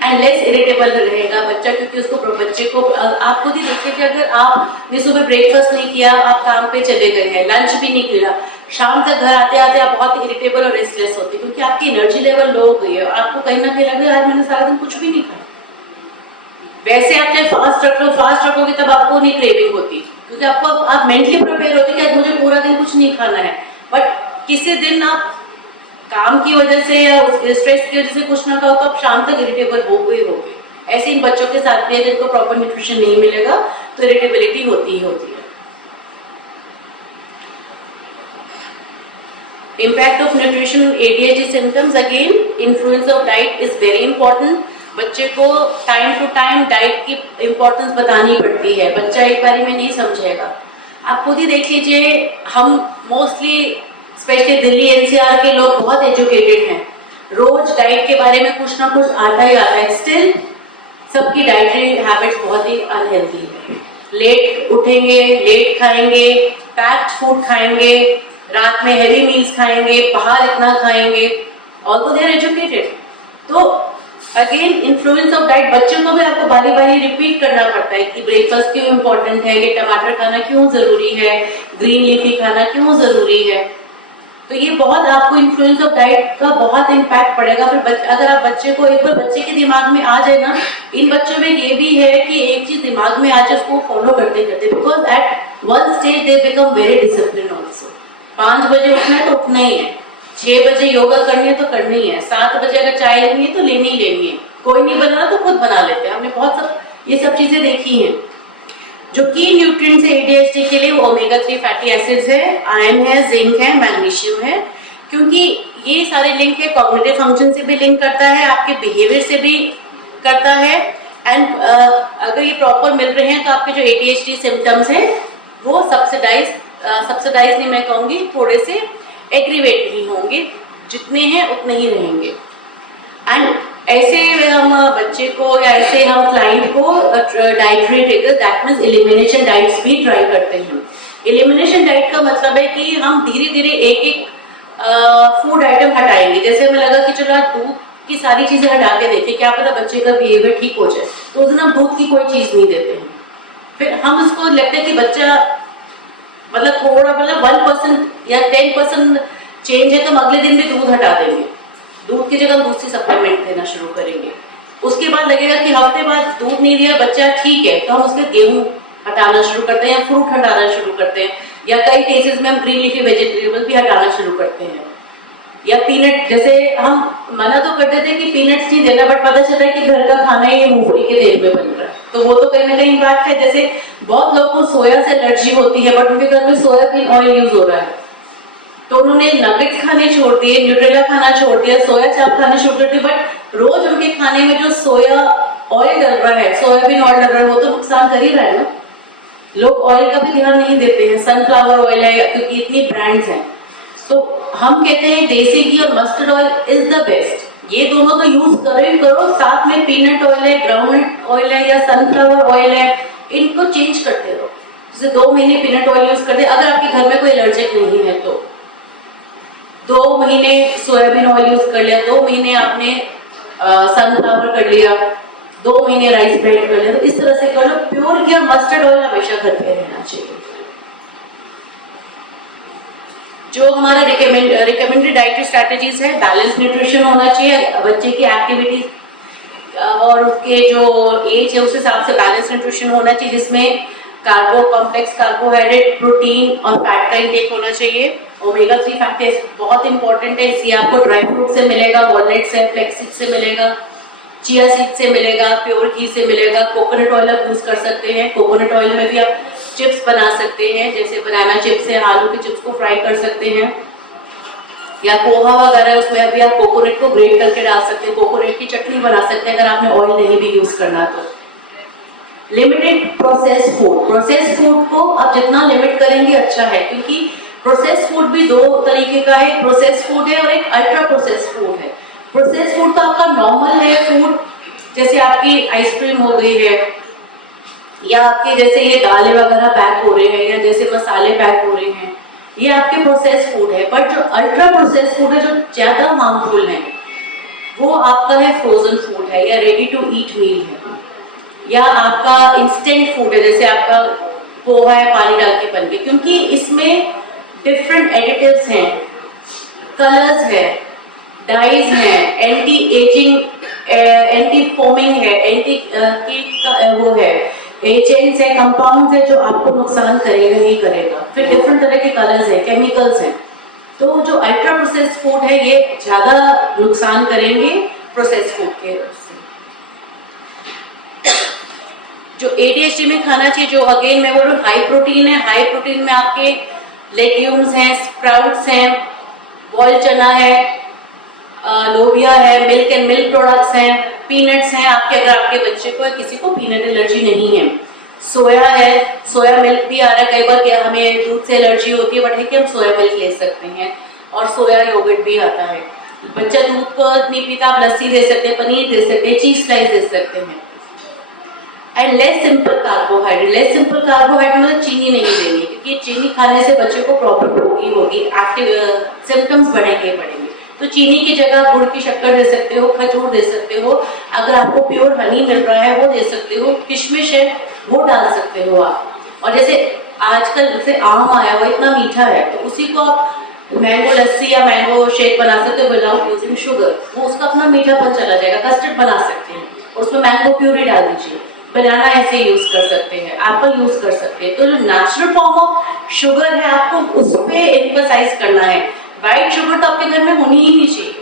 एंड लेस इरिटेबल रहेगा बच्चा, क्योंकि उसको बच्चे को आप खुद ही देखिए कि अगर आपने सुबह ब्रेकफास्ट नहीं किया, आप काम पे चले गए हैं, लंच भी नहीं किया, शाम तक घर आते आते आप बहुत इरिटेबल और रेस्टलेस होते हैं, क्योंकि आपकी एनर्जी लेवल लो हो गई है और आपको कहीं ना कहीं लगे यार मैंने सारा दिन कुछ भी नहीं खाया। वैसे आप चाहे फास्ट रखोगे तब आपको नहीं क्रेविंग होती, क्योंकि आप मेंटली प्रिपेयर होते कि आज मुझे पूरा दिन कुछ नहीं खाना है। बट किसी दिन आप काम की वजह से या स्ट्रेस की वजह से कुछ ना खाओ तो आप शाम तक इरिटेबल हो गए होगे। ऐसे इन बच्चों के साथ भी जिनको प्रॉपर न्यूट्रिशन नहीं मिलेगा तो इरिटेबिलिटी होती ही होती है। Impact of nutrition on ADHD symptoms, again influence of diet is very important। बच्चे को टाइम टू टाइम डाइट की इम्पोर्टेंस बतानी पड़ती है, बच्चा एक बारी में नहीं समझेगा। आप खुद ही देख लीजिए, हम मोस्टली स्पेशली दिल्ली एनसीआर के लोग बहुत एजुकेटेड हैं, रोज डाइट के बारे में कुछ ना कुछ आता ही आता है, स्टिल सबकी डाइटरी हैबिट्स बहुत ही अनहेल्दी है। लेट उठेंगे, लेट खाएंगे, पैक्ड फूड खाएंगे, रात में हेवी मील्स खाएंगे, बाहर इतना खाएंगे, ऑल्दो दे आर एजुकेटेड। तो अगेन इन्फ्लुएंस ऑफ डाइट, बच्चों को भी आपको बारी बारी रिपीट करना पड़ता है कि ब्रेकफास्ट क्यों इम्पोर्टेंट है, ये टमाटर खाना क्यों जरूरी है, ग्रीन लीफी खाना क्यों जरूरी है। तो ये बहुत आपको इन्फ्लुएंस ऑफ डाइट का बहुत इम्पैक्ट पड़ेगा। फिर अगर आप बच्चे को एक बार बच्चे के दिमाग में आ जाए ना, इन बच्चों में ये भी है कि एक चीज दिमाग में आ जाए उसको फॉलो करते करते, because at one stage they become very discipline also. 5 बजे उठना है तो उठना ही है, 6 बजे योगा करनी है तो करनी है, 7 बजे अगर चाय लेनी है तो लेनी ही लेनी है, कोई नहीं बनाना तो खुद बना लेते हैं। हमने बहुत सब ये सब चीजें देखी हैं। जो की न्यूट्रिएंट्स है एडीएचडी के लिए वो ओमेगा 3 फैटी एसिड्स है, आयरन है, जिंक है, मैग्नीशियम है, क्योंकि ये सारे लिंक है कॉग्निटिव फंक्शन से भी लिंक करता है, आपके बिहेवियर से भी करता है। एंड अगर ये प्रॉपर मिल रहे हैं तो आपके जो एडीएचडी सिम्टम्स है वो सब्सिडाइज नहीं, मैं कहूंगी थोड़े से एग्रीवेट नहीं होंगे, जितने हैं उतने ही रहेंगे। एंड ऐसे हम बच्चे को या ऐसे हम क्लाइंट को dietary trigger, that means elimination diets भी ट्राई करते हैं। एलिमिनेशन डाइट का मतलब है कि हम धीरे धीरे एक एक फूड आइटम हटाएंगे। जैसे हमें लगा कि चलो आज दूध की सारी चीजें हटा के देखें, क्या पता बच्चे का बिहेवियर ठीक हो जाए, तो उस दिन हम दूध की कोई चीज नहीं देते हैं। फिर हम उसको लगता है कि बच्चा मतलब थोड़ा 1% या 10% चेंज है तो हम अगले दिन भी दूध हटा देंगे, दूध की जगह दूसरी सप्लीमेंट देना शुरू करेंगे। उसके बाद लगेगा कि हफ्ते बाद दूध नहीं दिया बच्चा ठीक है, तो हम उसके गेहूं हटाना शुरू करते हैं या फ्रूट हटाना शुरू करते हैं, या कई केसेस में हम ग्रीन लीफी वेजिटेबल भी हटाना शुरू करते हैं। या पीनट, जैसे हम मना तो करते थे कि पीनट्स नहीं देना, बट पता चला है कि घर का खाना ही मूंगफली के तेल में बन रहा है, तो वो तो कहीं ना कहीं बात है। जैसे बहुत लोगों को सोया से एलर्जी होती है, बट उनके घर में सोयाबीन ऑयल यूज हो रहा है, तो उन्होंने नगेट्स खाने छोड़ दिए, न्यूट्रेला खाना छोड़ दिया, सोया चाप खाने छोड़ दिए, बट रोज उनके खाने में जो सोया ऑयल डल रहा है, सोयाबीन ऑयल डल रहा है, वो तो नुकसान कर ही रहा है ना। लोग ऑयल का भी ध्यान नहीं देते हैं, सनफ्लावर ऑयल है क्योंकि इतनी ब्रांड्स हैं, तो हम कहते हैं देसी घी और mustard oil is the best. ये दोनों तो यूज करो, साथ में पीनट ऑयल है, ग्राउंडनट ऑयल है या सनफ्लावर ऑयल है, इनको चेंज करते रहो। जैसे 2 महीने पीनट ऑयल यूज करते, अगर आपके घर में कोई एलर्जिक नहीं है तो 2 महीने सोयाबीन ऑयल यूज कर लिया, 2 महीने आपने सनफ्लावर कर लिया, 2 महीने राइस ब्रेड कर लिया, तो इस तरह से कर लो। प्योर घी और मस्टर्ड ऑयल हमेशा घर पे रहना चाहिए। जो हमारा रिकमेंडेड डाइटरी स्ट्रैटेजीज है, बैलेंस न्यूट्रिशन होना चाहिए, बच्चे की एक्टिविटीज और उसके जो एज है उस हिसाब से बैलेंस न्यूट्रिशन होना चाहिए, जिसमें कॉम्प्लेक्स कार्बोहाइड्रेट, प्रोटीन और फैट का इंटेक होना चाहिए। ओमेगा 3 फैटी बहुत इंपॉर्टेंट है, इसलिए आपको ड्राई फ्रूट से मिलेगा, वॉलनट से, फ्लेक्स सीड से मिलेगा, चिया सीड से मिलेगा, प्योर घी से मिलेगा। कोकोनट ऑयल आप यूज कर सकते हैं, कोकोनट ऑयल में भी आप चिप्स बना सकते हैं, जैसे बनाना चिप्स है, आलू के चिप्स को फ्राई कर सकते हैं, या पोहा वगैरह उसमें अभी आप कोकोनट को ग्रेट करके डाल सकते हैं, कोकोनट की चटनी बना सकते हैं अगर आपने ऑयल नहीं भी यूज करना तो। लिमिटेड प्रोसेस्ड फूड को आप जितना लिमिट करेंगे अच्छा है, क्योंकि प्रोसेस्ड फूड भी दो तरीके का है, प्रोसेस्ड फूड है और एक अल्ट्रा प्रोसेस्ड फूड है। प्रोसेस्ड फूड तो आपका नॉर्मल है फूड, जैसे आपकी आइसक्रीम हो गई है, या आपके जैसे ये दालें वगैरह पैक हो रहे हैं, या जैसे मसाले पैक हो रहे हैं, ये आपके प्रोसेस्ड फूड है। बट जो अल्ट्रा प्रोसेस्ड फूड है, जो ज्यादा हार्मफुल है, वो आपका है फ्रोजन फूड है, या रेडी टू ईट मील है, या आपका इंस्टेंट फूड है, जैसे आपका पोहा है पानी डाल के बन के, क्योंकि इसमें डिफरेंट एडिटिव्स हैं, कलर्स है, डाइज है, एंटी एजिंग, एंटी फोमिंग है, एंटी वो है, एजेंट्स है, कंपाउंड्स है जो आपको नुकसान करेगा ही करेगा। फिर डिफरेंट तरह के कलर्स है, केमिकल्स हैं, तो जो अल्ट्रा प्रोसेस्ड फूड है ये ज्यादा नुकसान करेंगे प्रोसेस्ड फूड के उससे। जो ADHD में खाना चाहिए, जो अगेन मैं बोल रहा हूँ हाई प्रोटीन है, हाई प्रोटीन में आपके लेग्यूम्स हैं, स्प्राउट्स हैं, बॉइल्ड चना है, लोबिया है, मिल्क एंड मिल्क प्रोडक्ट्स हैं, पीनट्स हैं आपके, अगर आपके बच्चे को किसी को पीनट एलर्जी नहीं है, सोया है, सोया मिल्क भी आ रहा है, कई बार क्या हमें दूध से एलर्जी होती है, बट है कि हम सोया मिल्क ले सकते हैं, और सोया योगर्ट भी आता है। बच्चा दूध को नहीं पीता, आप लस्सी दे सकते हैं, पनीर दे सकते हैं, चीज स्लाइस दे सकते हैं। एंड लेस सिंपल कार्बोहाइड्रेट मतलब चीनी नहीं देनी, क्योंकि चीनी खाने से बच्चे को प्रॉब्लम होगी, एक्टिव सिम्टम्स बढ़ेंगे। तो चीनी की जगह गुड़ की शक्कर दे सकते हो, खजूर दे सकते हो, अगर आपको प्योर हनी मिल रहा है वो दे सकते हो, किशमिश है वो डाल सकते हो आप। और जैसे आजकल जैसे आम आया हुआ इतना मीठा है, तो उसी को आप मैंगो लस्सी या मैंगो शेक बना सकते हो विदाउट यूजिंग शुगर, वो उसका अपना मीठापन चला जाएगा। कस्टर्ड बना सकते हैं और उसमें मैंगो प्यूरी डाल दीजिए, बनाना ऐसे यूज कर सकते हैं, एप्पल यूज कर सकते हैं। तो जो नेचुरल फॉर्म ऑफ शुगर है आपको उस पर एम्फसाइज करना है। व्हाइट शुगर तो आपके घर में होनी ही नहीं चाहिए,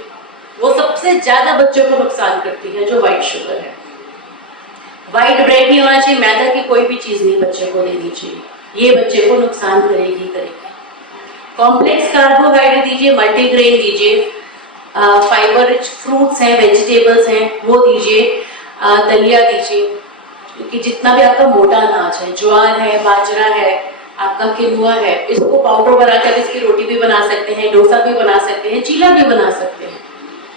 वो सबसे ज्यादा बच्चों को नुकसान करती है जो व्हाइट शुगर है। व्हाइट ब्रेड नहीं होना चाहिए, मैदा की कोई भी चीज नहीं बच्चे को देनी चाहिए, ये बच्चे को नुकसान करेगी। कॉम्प्लेक्स कार्बोहाइड्रेट दीजिए, मल्टीग्रेन दीजिए, फाइबर रिच फ्रूट्स हैं, वेजिटेबल्स हैं वो दीजिए, दलिया दीजिए, क्योंकि जितना भी आपका मोटा अनाज है, ज्वार है, बाजरा है, आपका किनुआ है, इसको पाउडर बनाकर इसकी रोटी भी बना सकते हैं, डोसा भी बना सकते हैं, चीला भी बना सकते हैं।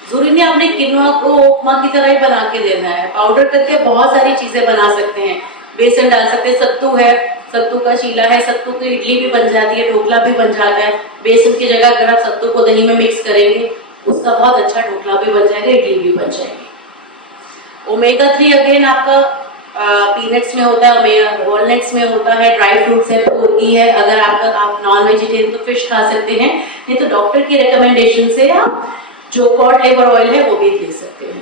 जरूरी नहीं आपने किनुआ को उपमा की तरह ही बना के देना है, पाउडर करके बहुत सारी चीजें बना सकते हैं, बेसन डाल सकते हैं, सत्तू है, सत्तू का चीला है, सत्तू की इडली भी बन जाती है, ढोकला भी बन जाता है। बेसन की जगह अगर आप सत्तू को दही में मिक्स करेंगे उसका बहुत अच्छा ढोकला भी बन जाएगा, इडली भी बन जाएगी। ओमेगा 3 अगेन आपका पीनट्स में होता है, वॉलनट्स में होता है, ड्राई फ्रूट्स है, पोर्की है। अगर आप नॉन वेजिटेरियन तो फिश खा सकते हैं, नहीं तो डॉक्टर की रिकमेंडेशन से आप जो कॉड लिवर ऑयल है वो भी ले सकते हैं।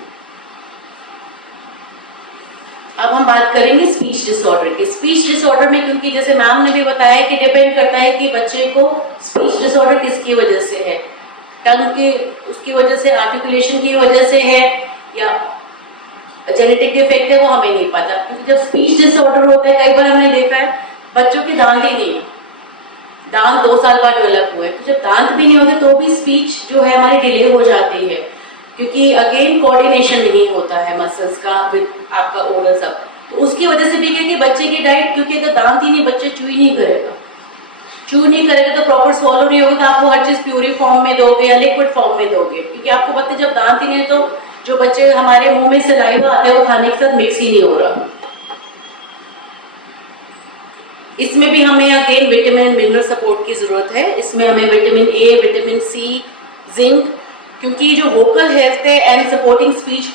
अब हम बात करेंगे स्पीच डिसऑर्डर की। स्पीच डिसऑर्डर में क्योंकि जैसे मैम ने भी बताया कि डिपेंड करता है कि बच्चे को स्पीच डिसऑर्डर किसकी वजह से है, टंग की उसकी वजह से, आर्टिकुलेशन की वजह से है, या जेनेटिक डिफेक्ट है, वो हमें नहीं पता। क्योंकि जब स्पीच डिसऑर्डर होता है, कई बार हमने देखा है बच्चों के दांत ही नहीं है, दांत 2 साल बाद डेवलप हुए, तो जब दांत भी नहीं होते तो भी स्पीच जो है हमारी डिले हो जाती है, क्योंकि अगेन कोऑर्डिनेशन नहीं होता है मसल्स का विद आपका ओरल सब। तो उसकी वजह से भी क्या कि बच्चे की डाइट, क्योंकि अगर दांत ही नहीं, बच्चे चू नहीं करेगा तो प्रॉपर स्वॉलो नहीं होगा, तो आपको हर चीज प्यूरी फॉर्म में दोगे या लिक्विड फॉर्म में दोगे, क्योंकि आपको पता है जब दांत ही नहीं तो जो बच्चे हमारे मुंह में सलाइवा आता है वो खाने के साथ मिक्स ही नहीं हो रहा। इसमें भी हमें अगेन विटामिन मिनरल सपोर्ट की जरूरत है। इसमें हमें vitamin A, vitamin C, zinc, क्योंकि जो वोकल हेल्थ है एंड सपोर्टिंग स्पीच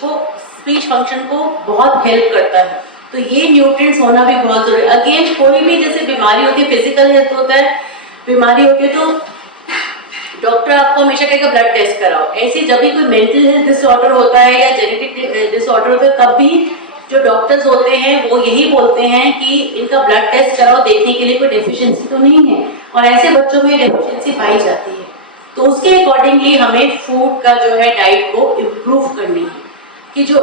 फंक्शन को बहुत हेल्प करता है, तो ये न्यूट्रिएंट्स होना भी बहुत जरूरी है। अगेन कोई भी जैसे बीमारी होती है, फिजिकल हेल्थ होता है, बीमारी होती है तो डॉक्टर आपको हमेशा कहेगा ब्लड टेस्ट कराओ। ऐसे जब भी कोई मेंटल हेल्थ डिसऑर्डर होता है या जेनेटिक डिसऑर्डर होता है तब भी जो डॉक्टर्स होते हैं वो यही बोलते हैं कि इनका ब्लड टेस्ट कराओ, देखने के लिए कोई डेफिशिएंसी तो नहीं है, और ऐसे बच्चों में डेफिशिएंसी पाई जाती है। तो उसके अकॉर्डिंगली हमें फूड का जो है डाइट को इम्प्रूव करनी है, कि जो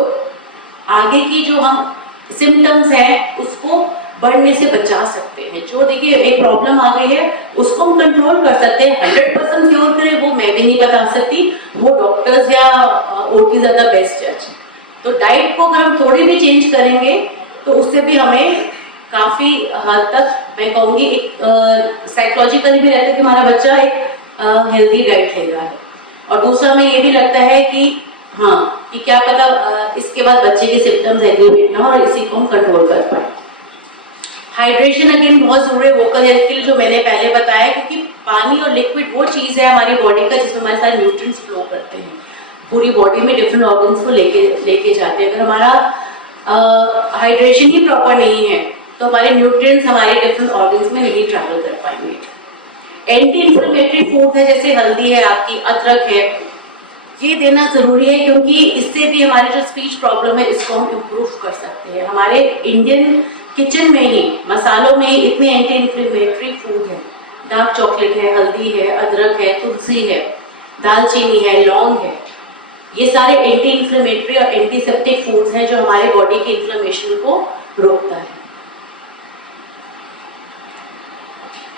आगे की जो हम सिम्टम्स हैं उसको बढ़ने से बचा सकते हैं। जो देखिए एक प्रॉब्लम आ गई है उसको हम कंट्रोल कर सकते हैं, 100% क्योर करें वो मैं भी नहीं बता सकती, वो डॉक्टर्स या ओटी ज्यादा बेस्ट जज। तो डाइट को अगर हम थोड़ी भी चेंज करेंगे तो उससे भी हमें काफी हद तक मैं कहूँगी एक साइकोलॉजिकली भी रहता है कि हमारा बच्चा एक हेल्दी डाइट ले रहा है, और दूसरा हमें ये भी लगता है कि हाँ कि क्या पता इसके बाद बच्चे के सिम्टम्स एग्रीवेट ना हो और इसी को हम कंट्रोल कर पाए। हाइड्रेशन अगेन बहुत जरूरी है वोकल हेल्थ के लिए, जो मैंने पहले बताया, क्योंकि पानी और लिक्विड वो चीज है हमारी बॉडी का जिसमें हमारे सारे न्यूट्रिएंट्स फ्लो करते हैं, पूरी बॉडी में डिफरेंट ऑर्गन्स को लेके जाते हैं। अगर हमारा हाइड्रेशन ही प्रॉपर नहीं है तो हमारे न्यूट्रिएंट्स हमारे डिफरेंट ऑर्गन्स में नहीं ट्रैवल कर पाएंगे। एंटी इंफ्लेमेटरी फूड है, जैसे हल्दी है, आपकी अदरक है, ये देना जरूरी है, क्योंकि इससे भी हमारी जो स्पीच प्रॉब्लम है इसको हम इम्प्रूव कर सकते हैं। हमारे इंडियन किचन में ही मसालों में ही इतने एंटी इंफ्लेमेटरी फूड है, डार्क चॉकलेट है, हल्दी है, अदरक है, तुलसी है, दालचीनी है, लौंग है, ये सारे एंटी इंफ्लेमेटरी और एंटीसेप्टिक फूड्स हैं जो हमारे बॉडी के इन्फ्लेमेशन को रोकता है।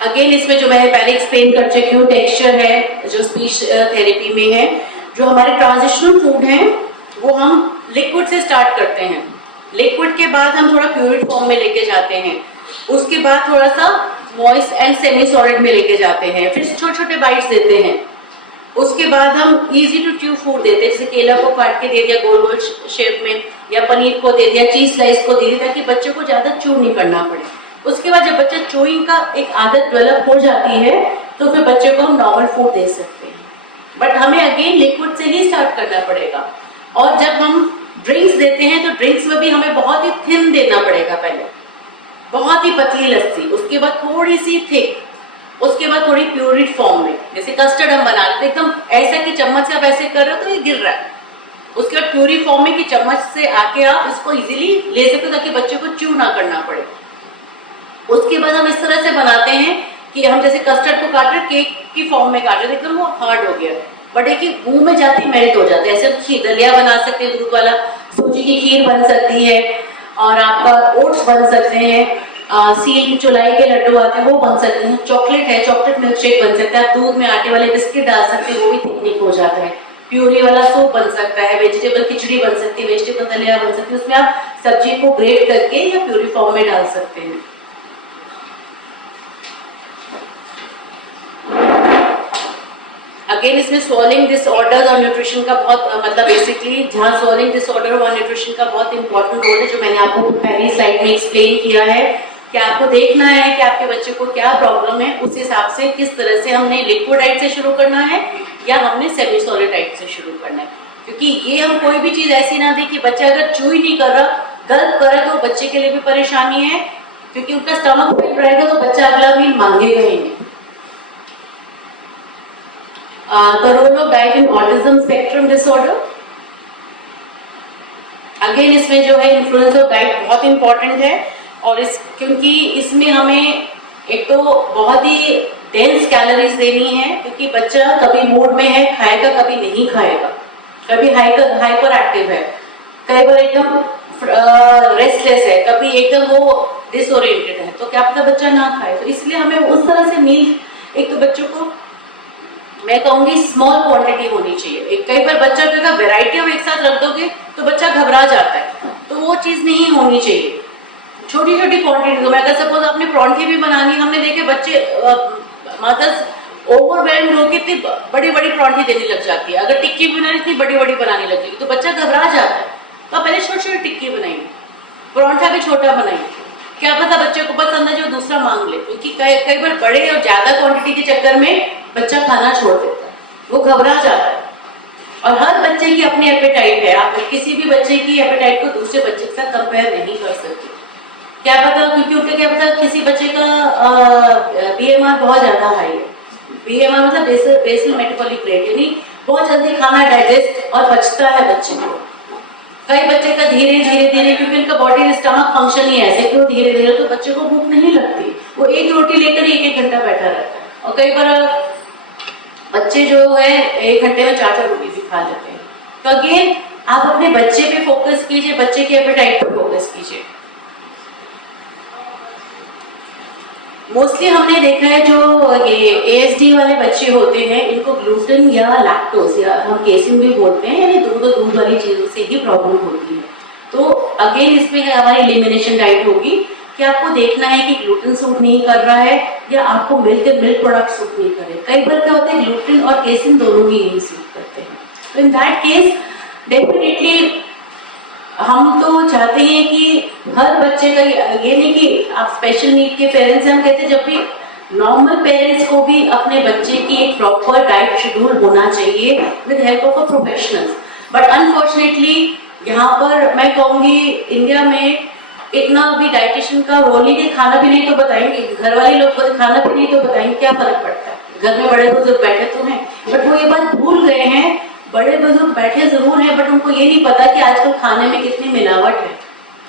अगेन इसमें जो मैंने पहले एक्सप्लेन कर चुकी हूँ, टेक्सचर है जो स्पीच थेरेपी में है, जो हमारे ट्रांजिशनल फूड हैं वो हम लिक्विड से स्टार्ट करते हैं, लिक्विड के बाद हम थोड़ा प्यूरिड फॉर्म में लेके जाते हैं, उसके बाद थोड़ा सा मॉइस्ट एंड सेमी सॉलिड में लेके जाते हैं, फिर छोटे छोटे बाइट्स देते हैं, उसके बाद हम इजी टू च्यू फूड देते हैं, जैसे केला को काट के दे दिया गोल गोल शेप में, या पनीर को दे दिया, चीज स्लाइस को दे दिया, ताकि बच्चे को ज्यादा च्यू नहीं करना पड़े। उसके बाद जब बच्चा च्यूइंग का एक आदत डेवलप हो जाती है तो फिर बच्चे को हम नॉर्मल फूड दे सकते हैं, बट हमें अगेन लिक्विड से ही स्टार्ट करना पड़ेगा। और जब हम ड्रिंक्स देते हैं तो ड्रिंक्स में भी हमें बहुत ही थिन देना पड़ेगा, पहले बहुत ही पतली लस्सी, उसके बाद थोड़ी सी थिक, उसके बाद थोड़ी प्यूरिड फॉर्म में, जैसे कस्टर्ड हम बना रहे थे एकदम ऐसा कि चम्मच से आप ऐसे कर रहे हो तो ये गिर रहा है, उसके बाद प्यूरी फॉर्म में कि चम्मच से आके आप इसको इजीली ले सकते हो ताकि बच्चे को च्यू ना करना पड़े। उसके बाद हम इस तरह से बनाते हैं कि हम जैसे कस्टर्ड को काट रहे केक की फॉर्म में काट रहे थे, एकदम वो हार्ड हो गया, बट एक मुंह में जाते ही मेल्ट हो जाते हैं। ऐसे दलिया बना सकते हैं, दूध वाला, सूजी की खीर बन सकती है, और आपका ओट्स बन सकते हैं, सील की चौलाई के लड्डू आते हैं वो बन सकते हैं, चॉकलेट है, चॉकलेट मिल्क शेक बन सकता है, आप दूध में आटे वाले बिस्किट डाल सकते हैं, वो भी थिकनिक हो जाता है, प्यूरी वाला सूप बन सकता है, वेजिटेबल खिचड़ी बन सकती है, वेजिटेबल दलिया बन सकती है, उसमें आप सब्जी को ग्रेट करके या प्यूरी फॉर्म में डाल सकते हैं। अगेन इसमें स्वॉलिंग डिसऑर्डर और न्यूट्रिशन का बहुत मतलब बेसिकली जहाँ स्वॉलिंग डिसऑर्डर और न्यूट्रिशन का बहुत इंपॉर्टेंट रोल है, जो मैंने आपको पहली स्लाइड में एक्सप्लेन किया है कि आपको देखना है कि आपके बच्चे को क्या प्रॉब्लम है, उस हिसाब से किस तरह से हमने लिक्विड डाइट से शुरू करना है या हमने सेमी सॉलिड डाइट से शुरू करना है। क्योंकि ये हम कोई भी चीज ऐसी ना दें कि बच्चा अगर च्यू ही नहीं कर रहा, गल्प कर रहा, तो बच्चे के लिए भी परेशानी है, क्योंकि उनका स्टमक फिल रहेगा तो बच्चा अगला मील मांगेगा ही नहीं। The role of diet in autism spectrum disorder, again इसमें जो है इन्फ्लुएंस ऑफ डाइट बहुत इंपॉर्टेंट है, और क्योंकि इसमें हमें एक तो बहुत ही डेंस कैलोरीज देनी है, क्योंकि बच्चा कभी मूड में है खाएगा, कभी नहीं खाएगा, कभी हाइपर एक्टिव है, कई बार एकदम रेस्टलेस है, कभी एकदम वो डिसओरिएंटेड है, तो क्या पता बच्चा ना खाए। तो इसलिए हमें उस तरह से मील, एक तो बच्चों को मैं कहूंगी स्मॉल क्वांटिटी होनी चाहिए। कई बार बच्चा का वैरायटी आप एक साथ रख दोगे तो बच्चा घबरा जाता है, तो वो चीज नहीं होनी चाहिए। छोटी छोटी क्वांटिटी दो। मैं अगर सपोज आपने परांठे भी बनानी, हमने देखे बच्चे मदर्स ओवरवेल्ड होकर इतनी बड़ी बड़ी परांठे देने लग जाती है, अगर टिक्की भी बनानी इतनी बड़ी बड़ी बनाने लगेगी तो बच्चा घबरा जाता है। तो पहले छोटी छोटी टिक्की बनाइए, परांठा भी छोटा बनाइए, क्या पता बच्चे को पसंद है जो दूसरा मांग ले, क्योंकि कई बार बड़े और ज्यादा क्वांटिटी के चक्कर में बच्चा खाना छोड़ देता है, वो घबरा जाता है। और हर बच्चे की अपनी एपेटाइट है, आप किसी भी बच्चे की एपेटाइट को दूसरे बच्चे के साथ कंपेयर नहीं कर सकते। क्या पता, क्योंकि उनका क्या पता किसी बच्चे का BMR बहुत ज्यादा हाई है, BMR मतलब बेसल मेटाबॉलिक रेट, यानी बहुत जल्दी खाना डाइजेस्ट और पचता है बच्चे को, कई बच्चे का धीरे धीरे क्योंकि उनका बॉडी स्टमक फंक्शन ही ऐसे कि वो धीरे धीरे, तो बच्चे को भूख नहीं लगती, वो एक रोटी लेकर ही 1-1 घंटा बैठा रहता है। और कई बार बच्चे जो है 1 घंटे में 4-4 रोटी भी खा लेते हैं। तो अगेन आप अपने बच्चे पे फोकस कीजिए, बच्चे के एपेटाइट पे फोकस कीजिए। मोस्टली हमने देखा है जो ये ASD वाले बच्चे होते हैं, इनको ग्लूटेन या लैक्टोज या हम केसिन भी बोलते हैं, यानी दूध और दूध वाली चीजों से ही प्रॉब्लम होती है। तो अगेन इसमें हमारी एलिमिनेशन डाइट होगी कि आपको देखना है कि ग्लूटेन सूट नहीं कर रहा है या आपको मिल्क प्रोडक्ट सूट नहीं कर रहे। कई बार क्या होता है ग्लूटेन और केसिन दोनों ही नहीं सूट करते हैं, तो इन दैट केस डेफिनेटली हम तो चाहते हैं कि हर बच्चे का, ये नहीं कि आप स्पेशल नीड के पेरेंट्स हैं, हम कहते हैं जब भी नॉर्मल पेरेंट्स को भी अपने बच्चे की एक प्रॉपर डाइट शेड्यूल होना चाहिए with help of a professionals. But unfortunately यहाँ पर मैं कहूँगी इंडिया में इतना भी डाइटिशियन का रोल ही नहीं, खाना भी नहीं तो बताएंगे, घर वाले लोग खाना भी नहीं तो बताएंगे, क्या फर्क पड़ता है, घर में बड़े बुजुर्ग बैठे तो हैं, बट वो ये बात भूल गए हैं, बड़े बुजुर्ग बैठे जरूर हैं बट उनको ये नहीं पता कि आजकल खाने में कितनी मिलावट है।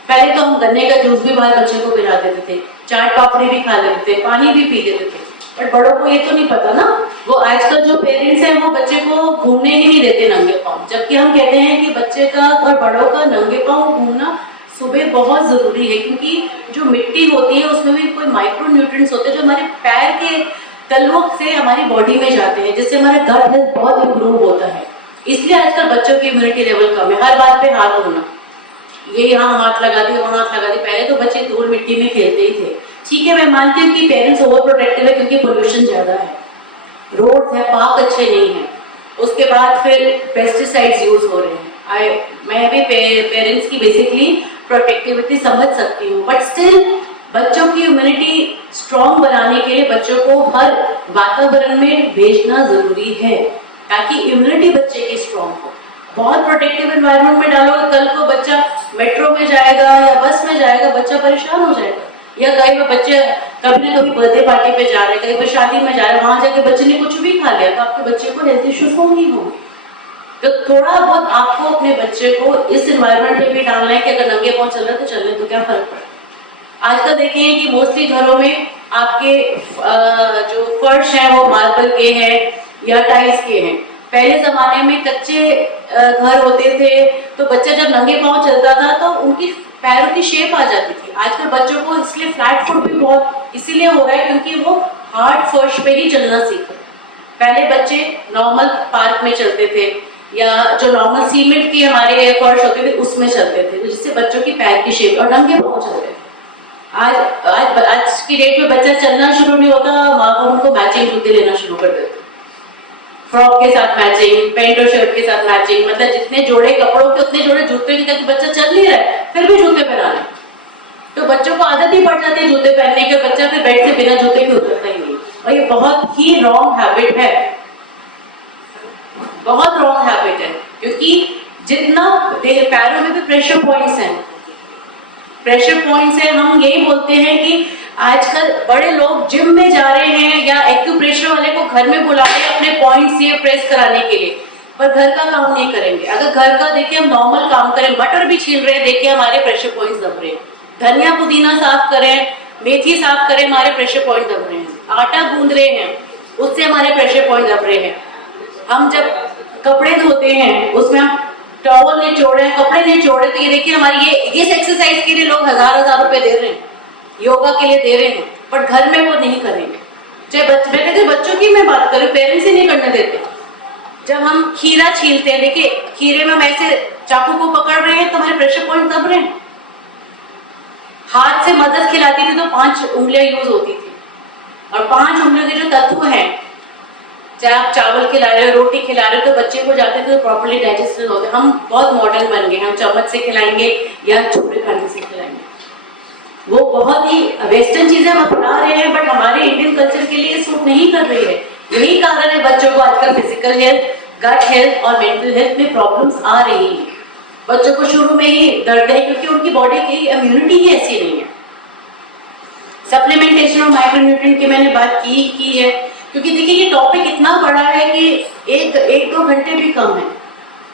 पहले तो हम गन्ने का जूस भी बाहर बच्चे को पिला देते थे, चाट पापड़ी भी खा लेते थे, पानी भी पी लेते थे, बट बड़ों को ये तो नहीं पता ना। वो आजकल जो पेरेंट्स हैं वो बच्चे को घूमने ही नहीं देते नंगे पाँव, जबकि हम कहते हैं कि बच्चे का और बड़ों का नंगे पाँव घूमना सुबह बहुत जरूरी है, क्योंकि जो मिट्टी होती है उसमें भी कोई माइक्रो न्यूट्रिएंट्स होते हैं जो हमारे पैर के तलवों से हमारी बॉडी में जाते हैं, जिससे हमारा गट हेल्थ बहुत इम्प्रूव होता है। इसलिए आजकल बच्चों की इम्यूनिटी लेवल कम है। हर बात पे हाथ धोना, ये यहाँ हाथ लगा दी वहाँ हाथ लगा दी, पहले तो बच्चे धूल मिट्टी में खेलते ही थे। ठीक है, मैं मानती हूँ कि पेरेंट्स ओवर प्रोटेक्टिव है क्योंकि पोल्यूशन ज्यादा है, रोड है, पार्क अच्छे नहीं है, उसके बाद फिर पेस्टिसाइड्स यूज हो रहे हैं। मैं भी पेरेंट्स की बेसिकली प्रोटेक्टिविटी समझ सकती हूँ, बट स्टिल बच्चों की इम्यूनिटी स्ट्रॉन्ग बनाने के लिए बच्चों को हर वातावरण में भेजना जरूरी है ताकि इम्यूनिटी बच्चे की स्ट्रॉन्ग हो। बहुत प्रोटेक्टिव एनवायरनमेंट में डालोगे, कल को बच्चा मेट्रो में जाएगा या बस में जाएगा, बच्चा परेशान हो जाएगा। या कई बार बच्चे कभी ना कभी बर्थडे पार्टी पे जा रहे हैं, कई बार शादी में जा रहे हैं, वहां जाके बच्चे ने कुछ भी खा लिया तो आपके बच्चे को हेल्थ इश्यूज होंगे ही होंगे। तो थोड़ा बहुत आपको अपने बच्चे को इस एनवायरनमेंट में भी डालना है कि अगर नंगे पाँव चल रहे हैं तो चलने तो क्या फर्क पड़ता है। आजकल देखेंगे कि मोस्टली घरों में आपके जो फर्श है वो मार्बल के हैं या टाइल्स के हैं। पहले जमाने में कच्चे घर होते थे तो बच्चा जब नंगे पाँव चलता था तो उनकी पैरों की शेप आ जाती थी। आजकल बच्चों को इसलिए फ्लैट फुट भी बहुत इसीलिए हो रहा है क्योंकि वो हार्ड फर्श पे ही चलना सीख रहे। पहले बच्चे नॉर्मल पार्क में चलते थे या जो नॉर्मल सीमेंट की हमारे फर्श होते थे उसमें चलते थे, तो जिससे बच्चों की पैर की शेप और नंगे पाँव चलते थे। आज की डेट में बच्चा चलना शुरू नहीं होता, माँ बाप उनको मैचिंग जूते लेना शुरू कर देते, फ्रॉक के साथ मैचिंग, पैंट और शर्ट के साथ मैचिंग, मतलब जितने जोड़े कपड़ों के उतने जोड़े जूते के, ताकि बच्चा चल नहीं रहा है फिर भी जूते पहना रहे। तो बच्चों को आदत ही पड़ जाती है जूते पहनने की, बच्चा फिर बेड से बिना जूते के उतरता ही नहीं। और ये बहुत ही रॉन्ग हैबिट है, बहुत रॉन्ग हैबिट है, क्योंकि जितना पैरों में भी प्रेशर पॉइंट्स हैं, हम यही बोलते हैं कि आजकल बड़े लोग जिम में जा रहे हैं या एक्यूप्रेशर वाले को घर में बुला रहे हैं अपने पॉइंट्स ये प्रेस कराने के लिए, पर घर का काम नहीं करेंगे। अगर घर का देखिए हम नॉर्मल काम करें, मटर भी छील रहे हैं, देखिए हमारे प्रेशर पॉइंट्स दब रहे हैं, धनिया पुदीना साफ करें, मेथी साफ करें, हमारे प्रेशर पॉइंट दब रहे हैं, आटा गूंद रहे हैं उससे हमारे प्रेशर पॉइंट दब रहे हैं। हम जब कपड़े धोते हैं उसमें हम टॉवल नहीं छोड़ रहे हैं, कपड़े नहीं छोड़ रहे, तो ये देखिए हमारी ये इस एक्सरसाइज के लिए लोग हजार रुपए दे रहे हैं, योगा के लिए दे रहे हैं, बट घर में वो नहीं करेंगे। चाहे बच्चों की मैं बात करूं, पेरेंट्स ही नहीं करने देते। जब हम खीरा छीलते हैं, देखिए खीरे में हम ऐसे चाकू को पकड़ रहे हैं तो हमारे प्रेशर पॉइंट दब रहे हैं। हाथ से मदद खिलाती थी तो 5 उंगलियां यूज होती थी, और 5 उंगलियों के जो तत्व हैं, चाहे आप चावल खिला रहे हो, रोटी खिला रहे हो, तो बच्चे को जाते थे तो प्रॉपर्ली डाइजेशन होते। हम बहुत मॉडर्न बन गए, हम चम्मच से खिलाएंगे या छोटे कांटे से खिलाएंगे, वो बहुत ही वेस्टर्न चीजें हम अपना रहे हैं, बट हमारे इंडियन कल्चर के लिए सूट नहीं कर रही है। यही कारण है बच्चों को आजकल फिजिकल हेल्थ, गट हेल्थ और मेंटल हेल्थ में प्रॉब्लम्स आ रही हैं। बच्चों को शुरू में ही दर्द है क्योंकि उनकी बॉडी की इम्यूनिटी ही ऐसी नहीं है। सप्लीमेंटेशन और माइक्रोन्यूट्रिएंट की मैंने बात की है, क्योंकि देखिए ये टॉपिक इतना बड़ा है कि 1-2 घंटे भी कम है।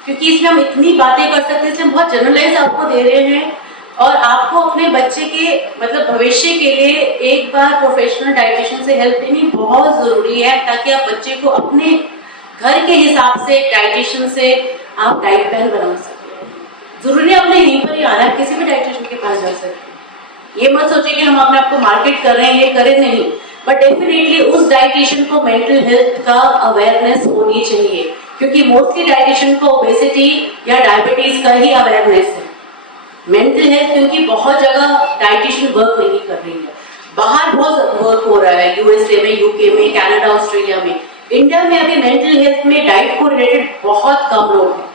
क्योंकि इसमें हम इतनी बातें कर सकते हैं, इसमें बहुत जनरलाइज आपको दे रहे हैं और आपको अपने बच्चे के मतलब भविष्य के लिए एक बार प्रोफेशनल डाइटिशियन से हेल्प लेनी बहुत जरूरी है, ताकि आप बच्चे को अपने घर के हिसाब से डाइटिशियन से आप डाइट प्लान बना सकें। जरूरी है आपने यहीं पर ही आना है, किसी भी डाइटिशियन के पास जा सकते हैं। ये मत सोचिए कि हम अपने आप को मार्केट कर रहे हैं, ये करें नहीं, बट डेफिनेटली उस डाइटिशियन को मेंटल हेल्थ का अवेयरनेस होनी चाहिए, क्योंकि मोस्टली डाइटिशियन को ओबेसिटी या डायबिटीज का ही अवेयरनेस है। मेंटल हेल्थ क्योंकि बहुत जगह डाइटिशियन वर्क नहीं कर रही है, बाहर बहुत वर्क हो रहा है, यूएसए में, यूके में, कनाडा, ऑस्ट्रेलिया में। इंडिया में अभी मेंटल हेल्थ में डाइट को रिलेटेड बहुत कम लोग हैं।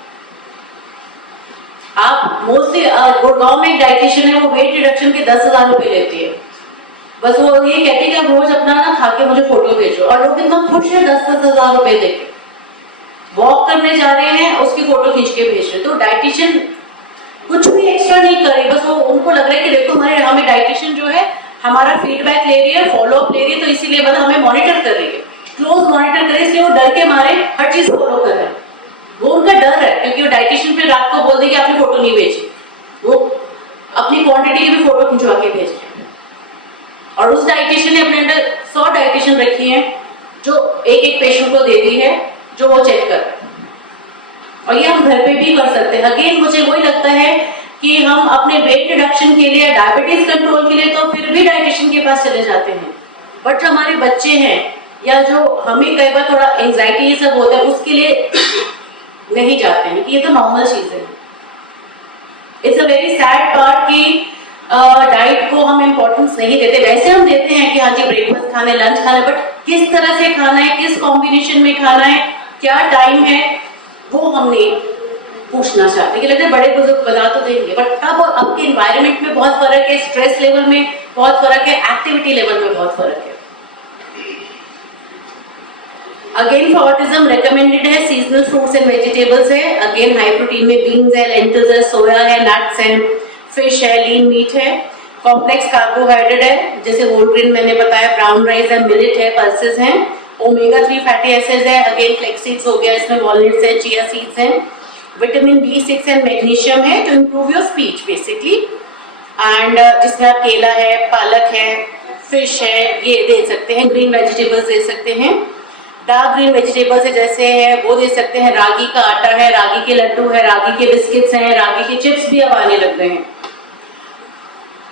आप मोस्टली गुड़गांव में एक डाइटिशियन है, वो वेट रिडक्शन के 10,000 रुपए लेती है। बस वो ये कहती है कि आप रोज अपना ना खा के मुझे फोटो भेजो, और लोग इतना खुश है 10,000 रुपए देके। वॉक करने जा रहे हैं, उसकी फोटो खींच के भेज रहे। तो डाइटिशियन कुछ भी एक्स्ट्रा नहीं करे, बस वो उनको लग रहा है कि देखो हमें डाइटिशियन जो है हमारा फीडबैक ले रही है, फॉलोअप ले रही है, तो इसीलिए मतलब हमें मॉनिटर कर रही है, क्लोज मॉनिटर कर रही है, इसलिए वो डर के मारे हर चीज फॉलो कर रहे हैं। वो उनका डर है, क्योंकि वो डाइटिशियन फिर रात को बोल दे कि आपने फोटो नहीं भेजी, वो अपनी क्वांटिटी की भी फोटो खिंचवा के भेज रहे हैं। और उस डाइटिशियन ने अपने अंदर 100 डाइटिशियन रखी है, जो एक पेशेंट को दे दी है, जो वो चेक कर रहे हैं। और ये हम घर पे भी कर सकते हैं। अगेन मुझे वही लगता है कि हम अपने वेट रिडक्शन के लिए, डायबिटीज कंट्रोल के लिए तो फिर भी डाइटिशियन के पास चले जाते हैं, बट जो हमारे बच्चे हैं या जो हमें कई बार थोड़ा एंजाइटी ये सब होता है, उसके लिए नहीं जाते हैं, कि ये तो नॉर्मल चीज है। It's a very sad part कि डाइट को हम इम्पोर्टेंस नहीं देते। वैसे हम देते हैं कि हाँ जी ब्रेकफास्ट खाना है, लंच खाना है, बट किस तरह से खाना है, किस कॉम्बिनेशन में खाना है, क्या टाइम है, वो हम नहीं पूछना चाहते। कि लगता है बड़े बुजुर्ग बता तो देंगे, बट तब अब के एनवायरनमेंट में बहुत फर्क है, स्ट्रेस लेवल में बहुत फर्क है, एक्टिविटी लेवल में बहुत फर्क है। अगेन फॉर ऑटिज्म रेकमेंडेड है सीजनल फ्रूट्स एंड वेजिटेबल्स है। अगेन हाई प्रोटीन में बीन्स है, लेंटिल्स है, सोया है, नट्स है, फिश है, लीन मीट है। कॉम्प्लेक्स कार्बोहाइड्रेट है, जैसे होल ग्रेन मैंने बताया, ब्राउन राइस है, मिलेट है, पल्सेस हैं। ओमेगा 3 फैटी एसिड्स है, अगेन फ्लेक्स सीड्स हो गया, इसमें वॉलनट्स है, चिया सीड्स हैं। विटामिन B6 एंड मैग्नीशियम है to improve your speech basically. And जिसमें आप केला है, पालक है, फिश है, ये दे सकते हैं। ग्रीन वेजिटेबल्स दे सकते हैं। डार्क ग्रीन वेजिटेबल्स है, जैसे है वो दे सकते हैं। रागी का आटा है, रागी के लड्डू है, रागी के बिस्किट्स हैं, रागी के चिप्स भी अब आने लग गए हैं।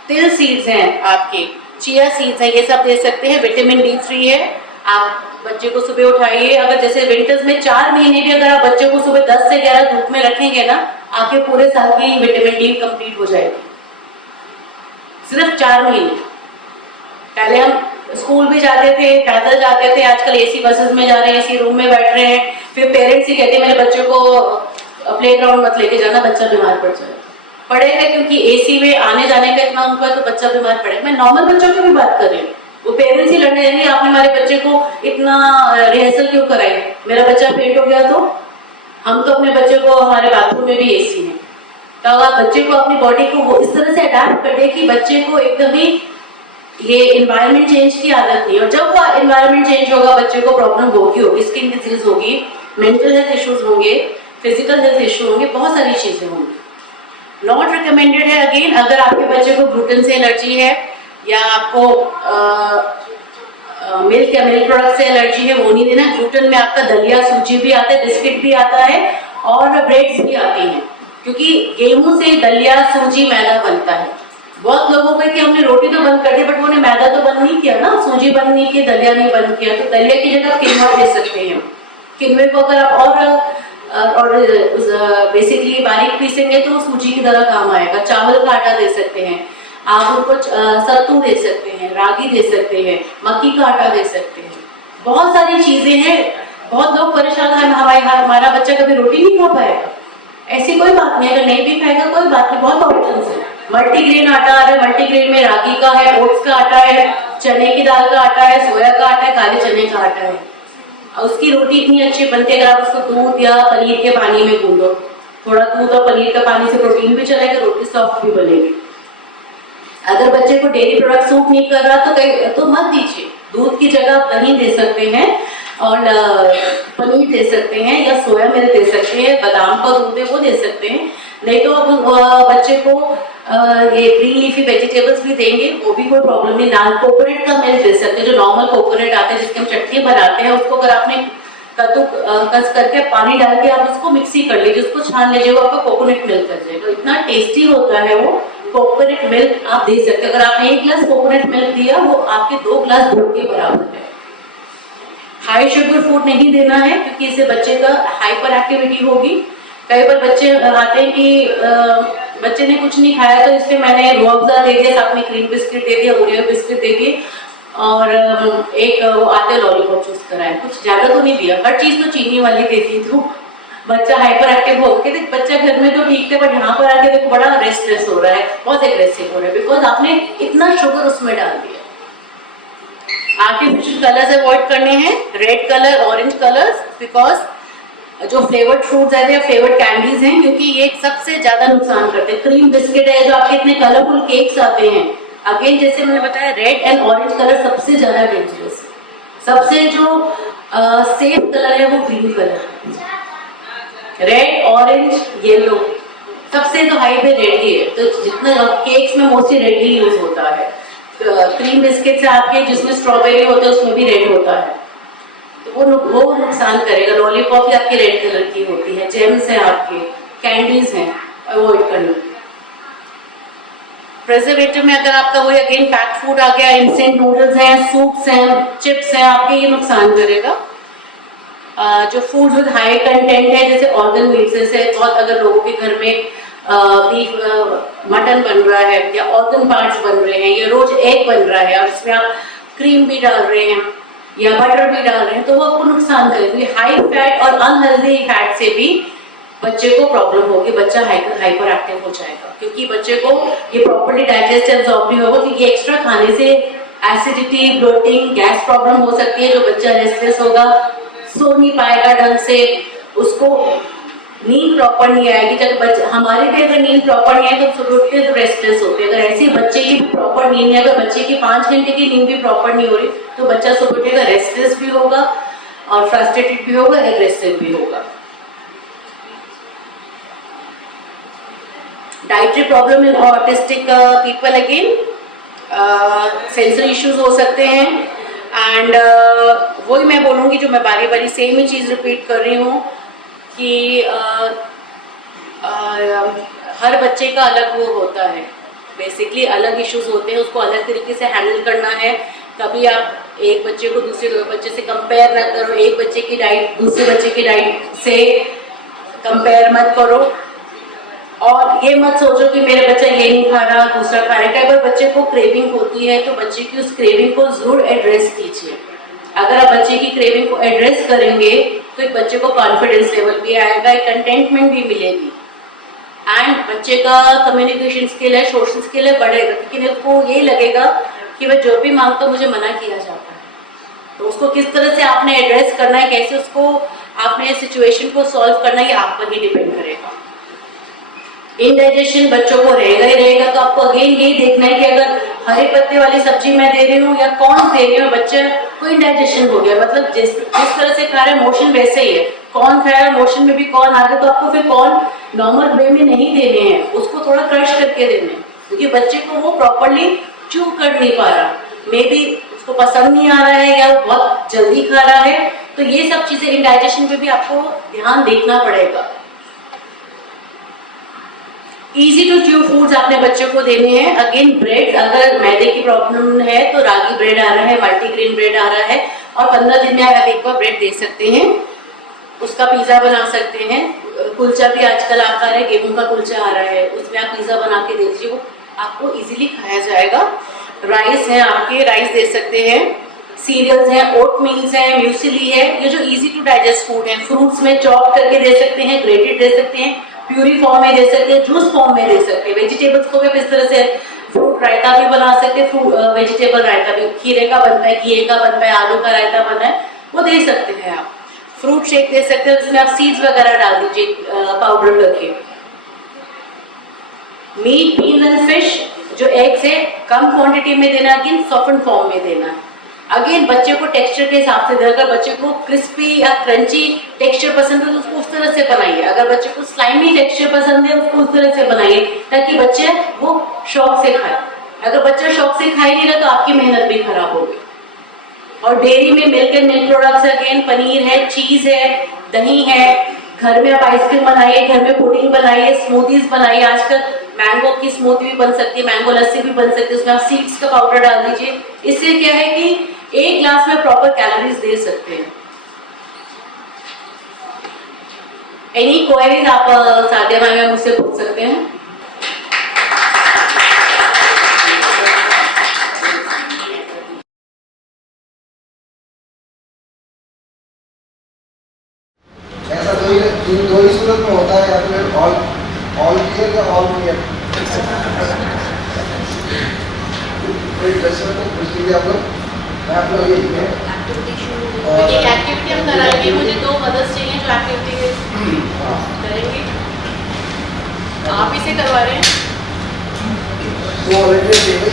तिल सीड्स हैं आपके, चिया सीड्स हैं, ये सब दे सकते हैं। विटामिन D3 है। आप बच्चे को सुबह उठाइए, अगर जैसे विंटर्स में 4 महीने भी अगर आप बच्चे को सुबह 10 से 11 धूप में रखेंगे ना, आपके पूरे साल की विटामिन D कंप्लीट हो जाएगी। सिर्फ 4 महीने। पहले हम स्कूल भी जाते थे, पैदल जाते थे, आजकल एसी बसेस में जा रहे हैं, एसी रूम में बैठ रहे हैं। फिर पेरेंट्स ही कहते हैं मेरे बच्चे को प्लेग्राउंड मत लेके जाना, बच्चा बीमार पड़ जाए। पड़ेगा, क्योंकि एसी में आने जाने का इतना उनका, तो बच्चा बीमार पड़ेगा। मैं नॉर्मल बच्चों की भी बात कर रही हूँ, वो पेरेंट्स ही लड़ने जाएंगे आपने हमारे बच्चे को इतना रिहर्सल क्यों कराई, मेरा बच्चा फेंट हो गया तो। हम तो अपने बच्चे को, हमारे बाथरूम में भी एसी है, तो आप बच्चे को अपनी बॉडी को वो इस तरह से अडेप्ट कर दे कि बच्चे को एकदम ही ये एनवायरनमेंट चेंज की आदत नहीं। और जब वो एनवायरनमेंट चेंज होगा, बच्चे को प्रॉब्लम होगी, स्किन डिजीज होगी, मेंटल हेल्थ इश्यूज होंगे, फिजिकल हेल्थ इश्यू होंगे, बहुत सारी चीजें होंगी। नॉट रिकमेंडेड है अगेन, अगर आपके बच्चे को ग्लूटेन से एलर्जी है या आपको मिल्क या मिल्क प्रोडक्ट से एलर्जी है, वो नहीं देना। ग्लूटेन में आपका दलिया, सूजी भी आता है, बिस्किट भी आता है और ब्रेड्स भी आती हैं, क्योंकि गेहूं से दलिया, सूजी, मैदा बनता है। बहुत लोगों को कि हमने रोटी तो बंद कर दी, बट उन्होंने मैदा तो बंद नहीं किया ना, सूजी बंद नहीं की, दलिया नहीं बंद किया, तो दलिया की जगह किनवा दे सकते हैं। किनवे को अगर आप और बेसिकली बारीक पीसेंगे तो सूजी की तरह काम आएगा। चावल का आटा दे सकते हैं आप, उनको सत्तू दे सकते हैं, रागी दे सकते हैं, मक्की का आटा दे सकते हैं, बहुत सारी चीजें हैं। बहुत लोग परेशान हैं हमारा बच्चा कभी रोटी नहीं खा पाएगा, ऐसी कोई बात नहीं। अगर नहीं भी खाएगा कोई बात नहीं, बहुत ऑप्शंस है। मल्टीग्रेन आटा आ रहा है, मल्टीग्रेन में रागी का है, ओट्स का आटा है, चने की दाल का आटा है, सोया का आटा है, काले चने का आटा है। उसकी रोटी इतनी अच्छी बनती है, अगर आप उसको दूध या पनीर के पानी में गूंदो, थोड़ा दूध और पनीर का पानी से प्रोटीन भी चलेगा, रोटी सॉफ्ट भी बनेगी। अगर बच्चे को डेयरी प्रोडक्ट सूट नहीं कर रहा तो मत दीजिए, दूध की जगह आप दही दे सकते हैं। और पनीर दे सकते हैं या सोया मिल्क दे सकते हैं, बादाम का दूध है वो दे सकते हैं। नहीं तो आप बच्चे को ये ग्रीन लीफी वेजिटेबल्स भी देंगे, वो भी कोई प्रॉब्लम नहीं। नान कोकोनट का मिल्क दे सकते हैं, जो नॉर्मल कोकोनट आता है जिसके हम चटनी बनाते हैं, उसको अगर आपने कस करके पानी डाल के आप उसको मिक्सी कर लीजिए, उसको छान लीजिए, वो आपका कोकोनट मिल्क बन जाएगा। इतना टेस्टी होता है वो कोकोनट मिल्क, आप दे सकते हैं। अगर आपने 1 गिलास कोकोनट मिल्क दिया, वो आपके 2 गिलास दूध के बराबर है। हाई शुगर फूड नहीं देना है क्योंकि इससे बच्चे का हाइपर एक्टिविटी होगी। कई बार बच्चे आते हैं कि बच्चे ने कुछ नहीं खाया तो इसलिए मैंने रूह-अफ़ज़ा दे दिया, साथ में क्रीम बिस्किट दे दिया, ओरियो बिस्किट दे दिए और एक वो आते लॉलीपॉप चूज कराया। कुछ ज्यादा तो नहीं दिया, हर चीज तो चीनी वाली दे दी तो बच्चा हाइपर एक्टिव हो गया। बच्चा घर में तो ठीक थे, बट यहाँ पर आके देखो बड़ा रेस्टलेस हो रहा है, बहुत एग्रेसिव हो रहा है, बिकॉज आपने इतना शुगर उसमें डाल दिया। आर्टिफिशियल कलर्स अवॉइड करने हैं, red colour, orange colours, because जो फ्लेवर्ड फ्रूट्स आते हैं, फ्लेवर्ड कैंडीज हैं, क्योंकि ये सबसे ज्यादा नुकसान करते हैं। क्रीम बिस्किट है, जो आपके इतने कलरफुल केक्स आते हैं, अगेन जैसे मैंने बताया रेड एंड ऑरेंज कलर सबसे ज्यादा डेंजरस है। सबसे जो सेफ कलर है वो green colour, red, orange, yellow, सबसे तो हाई पे रेड ही है। तो जितना केक्स में मोस्टली रेड ही यूज होता है। क्रीम बिस्किट से आपके जिसमें स्ट्रॉबेरी होता है उसमें भी रेड होता है, तो वो नुकसान करेगा। लॉलीपॉप भी आपकी रेड कलर की होती है, जेम्स हैं आपके, कैंडीज हैं, अवॉइड करना। प्रिजर्वेटिव में अगर आपका वही अगेन पैक फूड आ गया, इंस्टेंट नूडल्स हैं, सूप्स हैं, चिप्स हैं, आपके ये नुकसान करेगा। जो फूड विद हाई कंटेंट है, जैसे ऑर्गन मीट, जैसे बहुत अगर लोगों के घर में बीफ मटन बन रहा है या ऑर्गन पार्ट्स बन रहे हैं या रोज एग बन रहा है और इसमें आप क्रीम भी डाल रहे हैं या बटर भी डाल रहे हैं, तो वो आपको नुकसान करेगा। हाई फैट और अनहेल्दी फैट से भी बच्चे को प्रॉब्लम होगी, बच्चा हाइपर एक्टिव हो जाएगा, क्योंकि बच्चे को ये प्रॉपर्ली डाइजेस्ट एब्जॉर्ब नहीं होगा, क्योंकि एक्स्ट्रा खाने से एसिडिटी, ब्लोटिंग, गैस प्रॉब्लम हो सकती है। जो बच्चा रेस्टलेस होगा, सो नहीं पाएगा ढंग से, उसको नींद प्रॉपर नहीं आएगी। जब हमारे भी अगर नींद प्रॉपर नहीं आएगी तो सुबह उठते तो रेस्टलेस होते हैं। अगर ऐसे बच्चे की भी प्रॉपर नींद है, अगर बच्चे की 5 घंटे की नींद भी प्रॉपर नहीं हो रही तो बच्चा सुबह उठेगा रेस्टलेस भी होगा और फ्रस्ट्रेटेड भी होगा, एग्रेसिव भी होगा। Dietary problem in autistic people, again sensory issues हो सकते हैं एंड वही मैं बोलूँगी जो मैं बारी बारी सेम ही चीज़ रिपीट कर रही हूँ कि हर बच्चे का अलग वो होता है, बेसिकली अलग इश्यूज होते हैं, उसको अलग तरीके से हैंडल करना है। कभी आप एक बच्चे को दूसरे बच्चे से कंपेयर ना करो, एक बच्चे की डाइट दूसरे बच्चे की डाइट से कंपेयर मत करो और ये मत सोचो कि मेरा बच्चा ये नहीं खा रहा दूसरा खा रहा है। कई बार बच्चे को क्रेविंग होती है तो बच्चे की उस क्रेविंग को जरूर एड्रेस कीजिए। अगर आप बच्चे की क्रेविंग को एड्रेस करेंगे तो एक बच्चे को कॉन्फिडेंस लेवल भी आएगा, एक कंटेंटमेंट भी मिलेगी एंड बच्चे का कम्युनिकेशन स्किल है, सोशल स्किल है, बढ़ेगा, क्योंकि उसको ये लगेगा कि वह जो भी मांगता मुझे मना किया जाता है। तो उसको किस तरह से आपने एड्रेस करना है, कैसे उसको आपने सिचुएशन को सॉल्व करना है, ये आप पर ही डिपेंड करेगा। इनडाइजेशन बच्चों को रहेगा ही रहेगा, तो आपको अगेन यही देखना है कि अगर हरे पत्ते वाली सब्जी मैं दे रही हूँ या कॉर्न दे रही हूँ, बच्चे को इनडाइजेशन हो गया, मतलब जिस तरह से खा रहे हैं मोशन वैसे ही है। कॉर्न खाया, मोशन में भी कॉर्न आ गया, तो आपको फिर कॉर्न नॉर्मल वे में नहीं देने हैं, उसको थोड़ा क्रश करके देने हैं, क्योंकि बच्चे को वो प्रॉपरली च्यू कर नहीं पा रहा, मे बी उसको पसंद नहीं आ रहा है या बहुत जल्दी खा रहा है। तो ये सब चीजें इनडाइजेशन पे भी आपको ध्यान देखना पड़ेगा। इजी टू च्यू फूड्स आपने बच्चों को देने हैं। अगेन ब्रेड, अगर मैदे की प्रॉब्लम है तो रागी ब्रेड आ रहा है, मल्टीग्रेन ब्रेड आ रहा है और 15 दिन में आप एक बार ब्रेड दे सकते हैं। उसका पिज्जा बना सकते हैं। कुलचा भी आजकल आता है, गेहूं का कुलचा आ रहा है, उसमें आप पिज्जा बना के दे दीजिए, वो आपको इजीली खाया जाएगा। राइस है आपके, राइस दे सकते हैं। सीरियल्स हैं, ओट मील्स हैं, म्यूसिली है, ये जो इजी टू डाइजेस्ट फूड है। फ्रूट्स में चॉप करके दे सकते हैं, ग्रेटेड दे सकते हैं, प्यूरी फॉर्म में दे सकते हैं, जूस फॉर्म में दे सकते हैं। वेजिटेबल्स को भी इस तरह से फ्रूट रायता भी बना सकते हैं, फ्रूट वेजिटेबल रायता भी, खीरे का बनता है, घिए का बनता है, आलू का रायता बना है, वो दे सकते हैं आप। फ्रूट शेक दे सकते हैं, उसमें आप सीड्स वगैरह डाल दीजिए पाउडर करके। मीट, बीन्स एंड फिश जो एग से कम क्वांटिटी में देना, लेकिन सॉफ्टन फॉर्म में देना है। अगेन बच्चे को टेक्सचर के हिसाब से दें। अगर बच्चे को क्रिस्पी या क्रंची टेक्सचर पसंद है तो उसको उस तरह से बनाइए, अगर बच्चे को स्लाइमी टेक्सचर पसंद है उसको उस तरह से बनाइए ताकि बच्चे वो शौक से खाए। अगर बच्चा शौक से खा ही नहीं रहा तो आपकी मेहनत भी खराब होगी। और डेयरी में milk and milk products again paneer है, चीज है, दही है, घर में आप आइसक्रीम बनाइए, घर में पुडिंग बनाइए, स्मूदीज बनाइए। आजकल मैंगो की स्मूदी भी बन सकती है, मैंगो लस्सी भी बन सकती है, उसमें आप सीड्स का पाउडर डाल दीजिए। इससे क्या है कि एक ग्लास में प्रॉपर कैलोरीज दे सकते हैं। एनी क्वेरीज आप सादिया मैम मुझसे पूछ सकते हैं। ऐसा दो ही सूरत में होता है, या फिर ऑल क्लियर या ऑल क्लियर। कोई प्रश्न तो पूछ लीजिए आप लोग। मैं आप लोग यही है एक एक्टिविटी हम कराएंगे, मुझे 2 मदर्स चाहिए जो एक्टिविटी करेंगे। आप इसे करवा रहे हैं? वो ऑलरेडी चाहिए।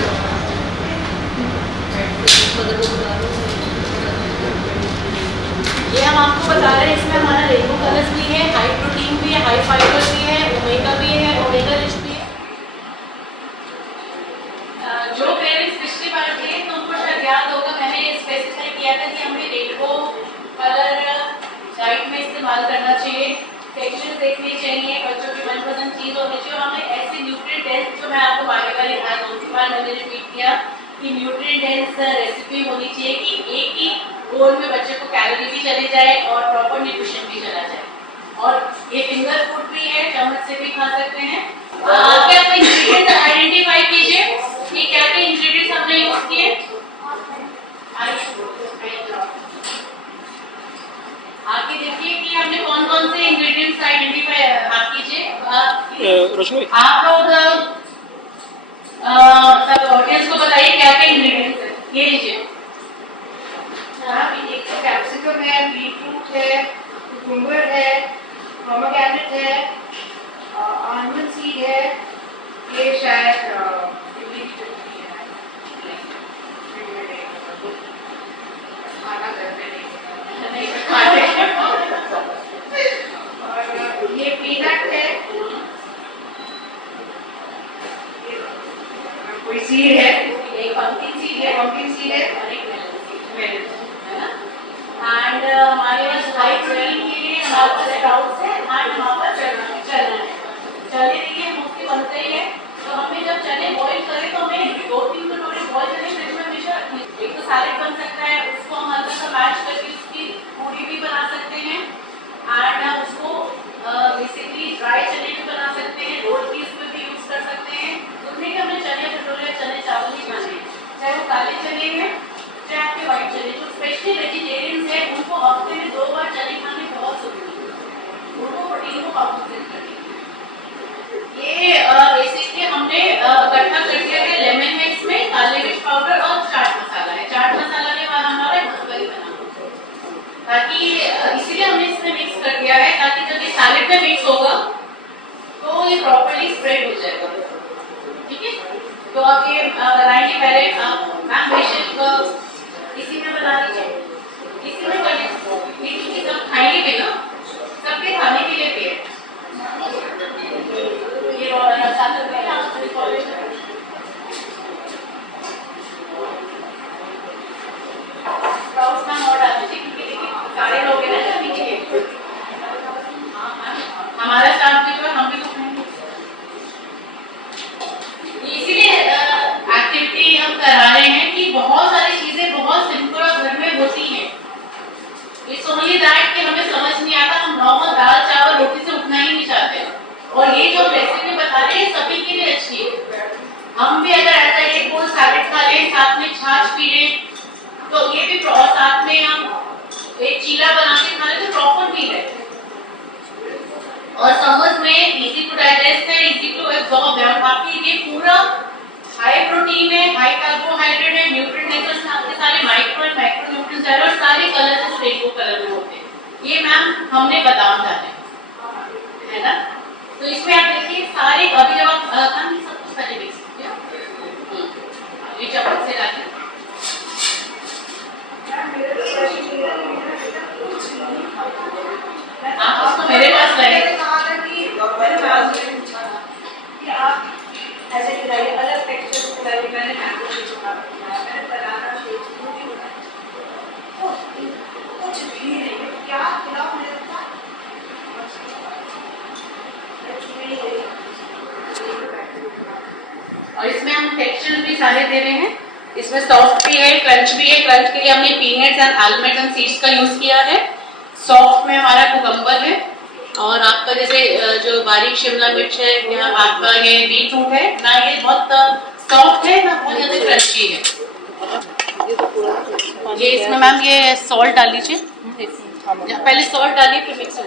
ये हम आपको बता रहे हैं, इसमें हमारा रेनबो कलर्स भी है, हाई प्रोटीन भी है, हाई फाइबर भी है, ओमेगा भी है, ओमेगा रिच भी है। जो पेरेंट्स पिछली बार थे तो उनको शायद याद होगा, मैंने स्पेसिफाई किया था कि हमें रेनबो कलर डाइट में इस्तेमाल करना चाहिए, टेक्सचर देखने चाहिए, बच्चों की मनपसंद चीज होनी चाहिए। और हमें ऐसे न्यूट्रिएंट डेंस, जो मैं आपको बार बार आज 2-3 बार मैंने रिपीट किया कि न्यूट्रिएंट डेंस रेसिपी होनी चाहिए कि एक ही बोल में बच्चे को कैलोरी भी चले जाए और प्रॉपर न्यूट्रिशन भी चला जाए। और ये फिंगर फूड भी है, चम्मच से भी खा सकते हैं। क्या आप इंग्रेडिएंट्स आइडेंटिफाई कीजिए कि क्या क्या इंग्रेडिएंट्स हमने यूज किए। आगे देखिए कि हमने कौन कौन से इंग्रेडिएंट्स आइडेंटिफाई आप कीजिए। रोशनी आप लोग सब ऑडियंस को बताइए क्या क्या इंग्रेडिएंट्स है। ये लीजिए, एक तो कैप्सिकम है, बीटरूट है, कुकुम्बर है, पोमेग्रेनेट है, आलमंड सीड है, ये शायद इमली की चटनी है। खाना घर में नहीं खाते। और ये पीनट है, कोई सीड है, एक पंपकिन सीड है, और एक मेलन सीड। एंड हमारे पास हाई प्रोटीन के लिए हमारे पास स्प्राउट्स है, एंड हमारे पास चना है। चने देखिए मुफ्त बनते ही है, तो हमें जब चने बॉईल करें तो हमें 2-3 कटोरे बॉईल करके फ्रिज में हमेशा रखनी है। एक तो सैलेड बन सकता है, उसको हम हल्का सा मैश करके उसकी पूरी भी बना सकते हैं, एंड हम उसको बेसिकली ड्राई चने भी बना सकते हैं, रोल पीस में भी यूज कर सकते हैं। उसमें हमें चने भटूरे, चने चावल ही खाने हैं, चाहे वो काले चने हैं चाहे आपके व्हाइट चने। जो स्पेशली वेजिटेरियंस है उनको हफ्ते में 2 बार चने खाने बहुत जरूरी है, उनको प्रोटीन को कॉम्पनसेट करने के लिए। ये बेसिकली हमने इकट्ठा कर दिया है। लेमन है इसमें, काली मिर्च पाउडर और चाट मसाला है। चाट मसाला के बाद हमारा मसाला बना, ताकि इसीलिए हमने इसमें मिक्स कर दिया है ताकि जब ये सैलेड में मिक्स होगा तो ये प्रॉपर्ली स्प्रेड हो जाएगा। ठीक है, तो अब ये बनाएंगे। पहले आप मैम बेशक इसी में बना लीजिए, इसी में कर लीजिए, क्योंकि सब खाएंगे भी ना, सबके खाने के लिए भी है। ये स्प्राउट्स मैम और डाल दीजिए, क्योंकि देखिए सारे लोग हैं ना जो नीचे, हमारा स्टाफ भी तो है, हम भी तो खाएंगे। इसीलिए एक्टिविटी हम करा रहे हैं कि बहुत सारी चीजें बहुत सिंपल और घर में होती हैं। इट्स ओनली दैट कि हमें समझ नहीं आता, हम नॉर्मल दाल चावल रोटी से उठना ही नहीं चाहते। और ये जो रेसिपी बता रहे हैं सभी के लिए अच्छी है। हम भी अगर ऐसा एक बोल सैलेड खा लें, साथ में छाछ पी लें, तो ये भी साथ में हम एक चीला बना के खा लें तो प्रॉपर मील है। और समझ में इजी टू डाइजेस्ट है, इजी टू एब्जॉर्ब है। बाकी ये पूरा हाई प्रोटीन है, हाई कार्बोहाइड्रेट है, न्यूट्रिएंट्स आपके सारे माइक्रो एंड मैक्रो न्यूट्रिएंट्स है, और सारे कलर्स रेनबो कलर में होते हैं। ये मैम हमने बादाम डाले है ना, तो इसमें आप देखिए सारे, अभी जब आप सब कुछ पहले मिक्स किया, ये चम्मच से डालिए। और इसमें हम टेक्सचर्स भी सारे दे रहे हैं। इसमें सॉफ्ट भी है, क्रंच भी है। क्रंच के लिए हमने peanuts and almond and seeds का यूज किया है। सॉफ्ट में हमारा कुकम्बर है, और आपका जैसे जो बारीक शिमला मिर्च है, या आपका ये बीटरूट है ना, ये बहुत सॉफ्ट है ना बहुत ज्यादा क्रंची है। ये इसमें मैम ये सॉल्ट डाल लीजिए, पहले सॉल्ट डालिए फिर मिक्स हो।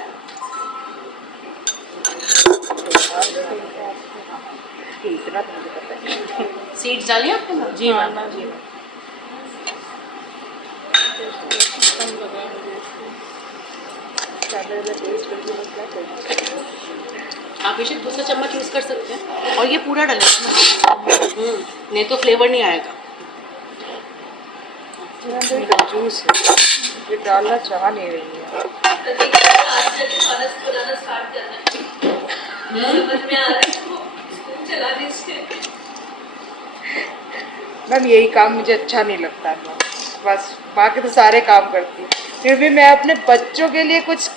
सीड्स डालिए आपने? जी मैम। आप इसे दूसरा चम्मच यूज कर सकते हैं, और ये पूरा डालेगा ना, नहीं तो फ्लेवर नहीं आएगा। जूस ये डालना चाह नहीं रही है। मैम यही काम मुझे अच्छा नहीं लगता है, बस बाकी तो सारे काम करती हूँ। फिर भी मैं अपने बच्चों के लिए कुछ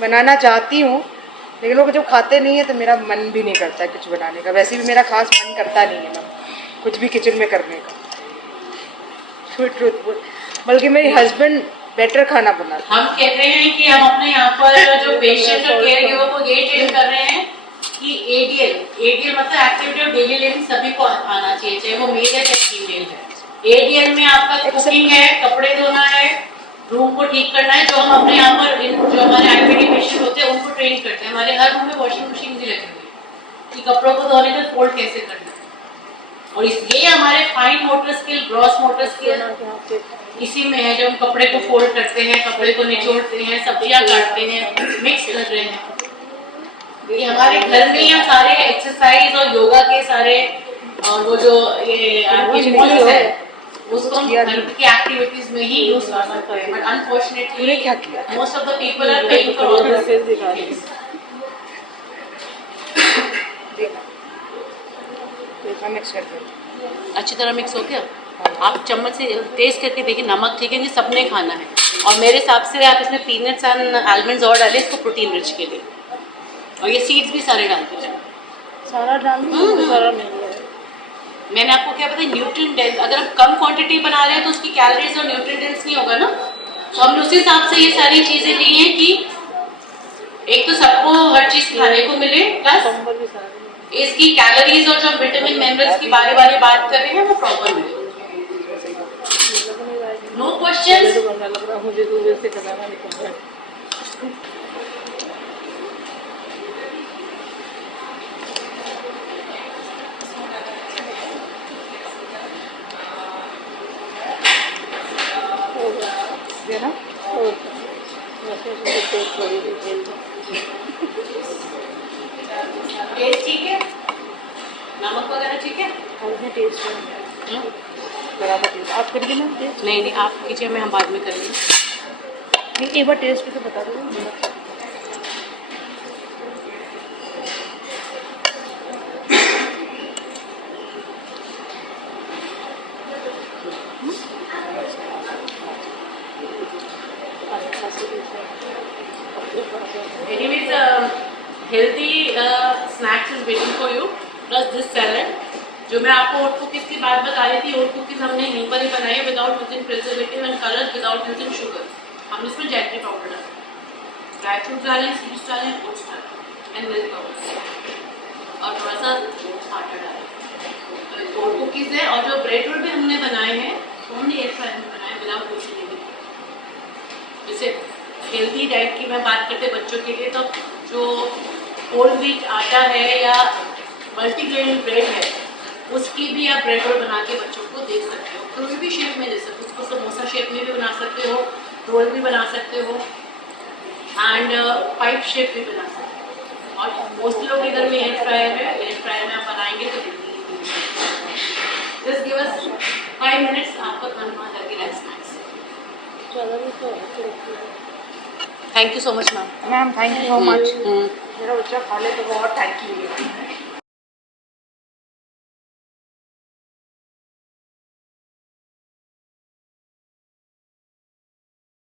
बनाना चाहती हूँ, लेकिन लोग जब खाते नहीं है तो मेरा मन भी नहीं करता है कुछ बनाने का। वैसे भी मेरा खास मन करता नहीं है मैम कुछ भी किचन में करने का, ट्रूथफुल। बल्कि मेरे हस्बैंड बेटर खाना बनाते हैं। हम कहते हैं कि हम अपने यहाँ पर जो पेशेंट और केयर गिवर को ये ट्रेन कर रहे हैं कि एडीएल मतलब एक्टिविटी ऑफ डेली लिविंग सभी को आना चाहिए, चाहे वो मेल है या फीमेल है। एडीएल में आपका कुकिंग है, कपड़े धोना है, रूम को ठीक करना है, जो हम अपने यहाँ पर जो हमारे एक्टिविटी पेशेंट होते हैं उनको ट्रेन करते हैं। हमारे हर रूम में वॉशिंग मशीन भी लगी हुई है कि कपड़ों को धोने का फोल्ड कैसे करना है। और ये हमारे fine motor skill, gross motor skill इसी में है, जब हम कपड़े को फोल्ड करते हैं, कपड़े को निचोड़ते हैं, सब्जियां काटते हैं, मिक्स कर रहे हैं। ये हमारे घर में ही हम सारे एक्सरसाइज और योगा के सारे और वो जो ये है उसको हम घर की एक्टिविटीज में ही यूज कर सकते हैं। बट अनफॉर्चुनेटली क्या किया most of the people are paying for all this. Mix करके अच्छी तरह मिक्स हो गया। आप चम्मच से टेस्ट करके देखिए, नमक ठीक है जी, सबने खाना है। और मेरे हिसाब से आप इसमें पीनट्स एंड आलमंड्स और डालें इसको प्रोटीन रिच के लिए, और ये सीड्स भी सारे डाल दीजिए। सारा डालना सारा नहीं है। मैंने आपको क्या बताया, न्यूट्रिएंट डेंस। अगर आप कम क्वांटिटी बना रहे हैं तो उसकी कैलोरीज और न्यूट्रिएंट डेंस नहीं होगा ना। तो हमने उसी हिसाब से ये सारी चीजें ली हैं कि एक तो सबको हर चीज खाने को मिले, प्लस इसकी कैलोरीज और जो विटामिन मिनरल्स की बारे बारे बात कर रहे हैं वो प्रॉपर मिले। No questions? मुझे तो वैसे बनाना नहीं पड़ रहा है। ना टेस्ट ठीक है, नमक वगैरह ठीक है, टेस्ट बराबर टेस्ट आप करिए ना टेस्ट। नहीं आप कीजिए, मैं हम बाद में करेंगे। नहीं एक बार टेस्ट भी तो बता दो। Anyways, healthy snacks is waiting for you. Plus this salad. जो मैं आपको ओट कुकीज की बात बता रही थी, ओट कुकीज हमने यहीं पर ही बनाई है without using preservative and colour, without using sugar. हमने इसमें जैगरी पाउडर डाला, ड्राई फ्रूट डालें, सीड्स डालें, ओट्स डालें एंड मिल्क पाउडर और थोड़ा सा आटा डालें। तो ओट कुकीज है। और जो ब्रेड रोल भी हमने बनाए हैं वो हमने एयर फ्रायर में बनाए विदाउट कुछ। जैसे हेल्दी डाइट की मैं बात करते बच्चों के लिए, तो जो होल व्हीट आटा है या मल्टीग्रेन ब्रेड है उसकी भी आप ब्रेड रोल बना के बच्चों को दे सकते हो। कोई भी शेप में दे सकते हो, उसको समोसा शेप में भी बना सकते हो, रोल भी बना सकते हो एंड पाइप शेप भी बना सकते हो। और मोस्ट लोग इधर में एयर फ्रायर है, एयर फ्रायर में आप बनाएंगे तो जस्ट गिव अस 5 मिनट्स, आपका खाना लगेगा snacks. Thank you so much ma'am. Ma'am thank you so much. मेरा बच्चा खा ले तो बहुत थैंक यू।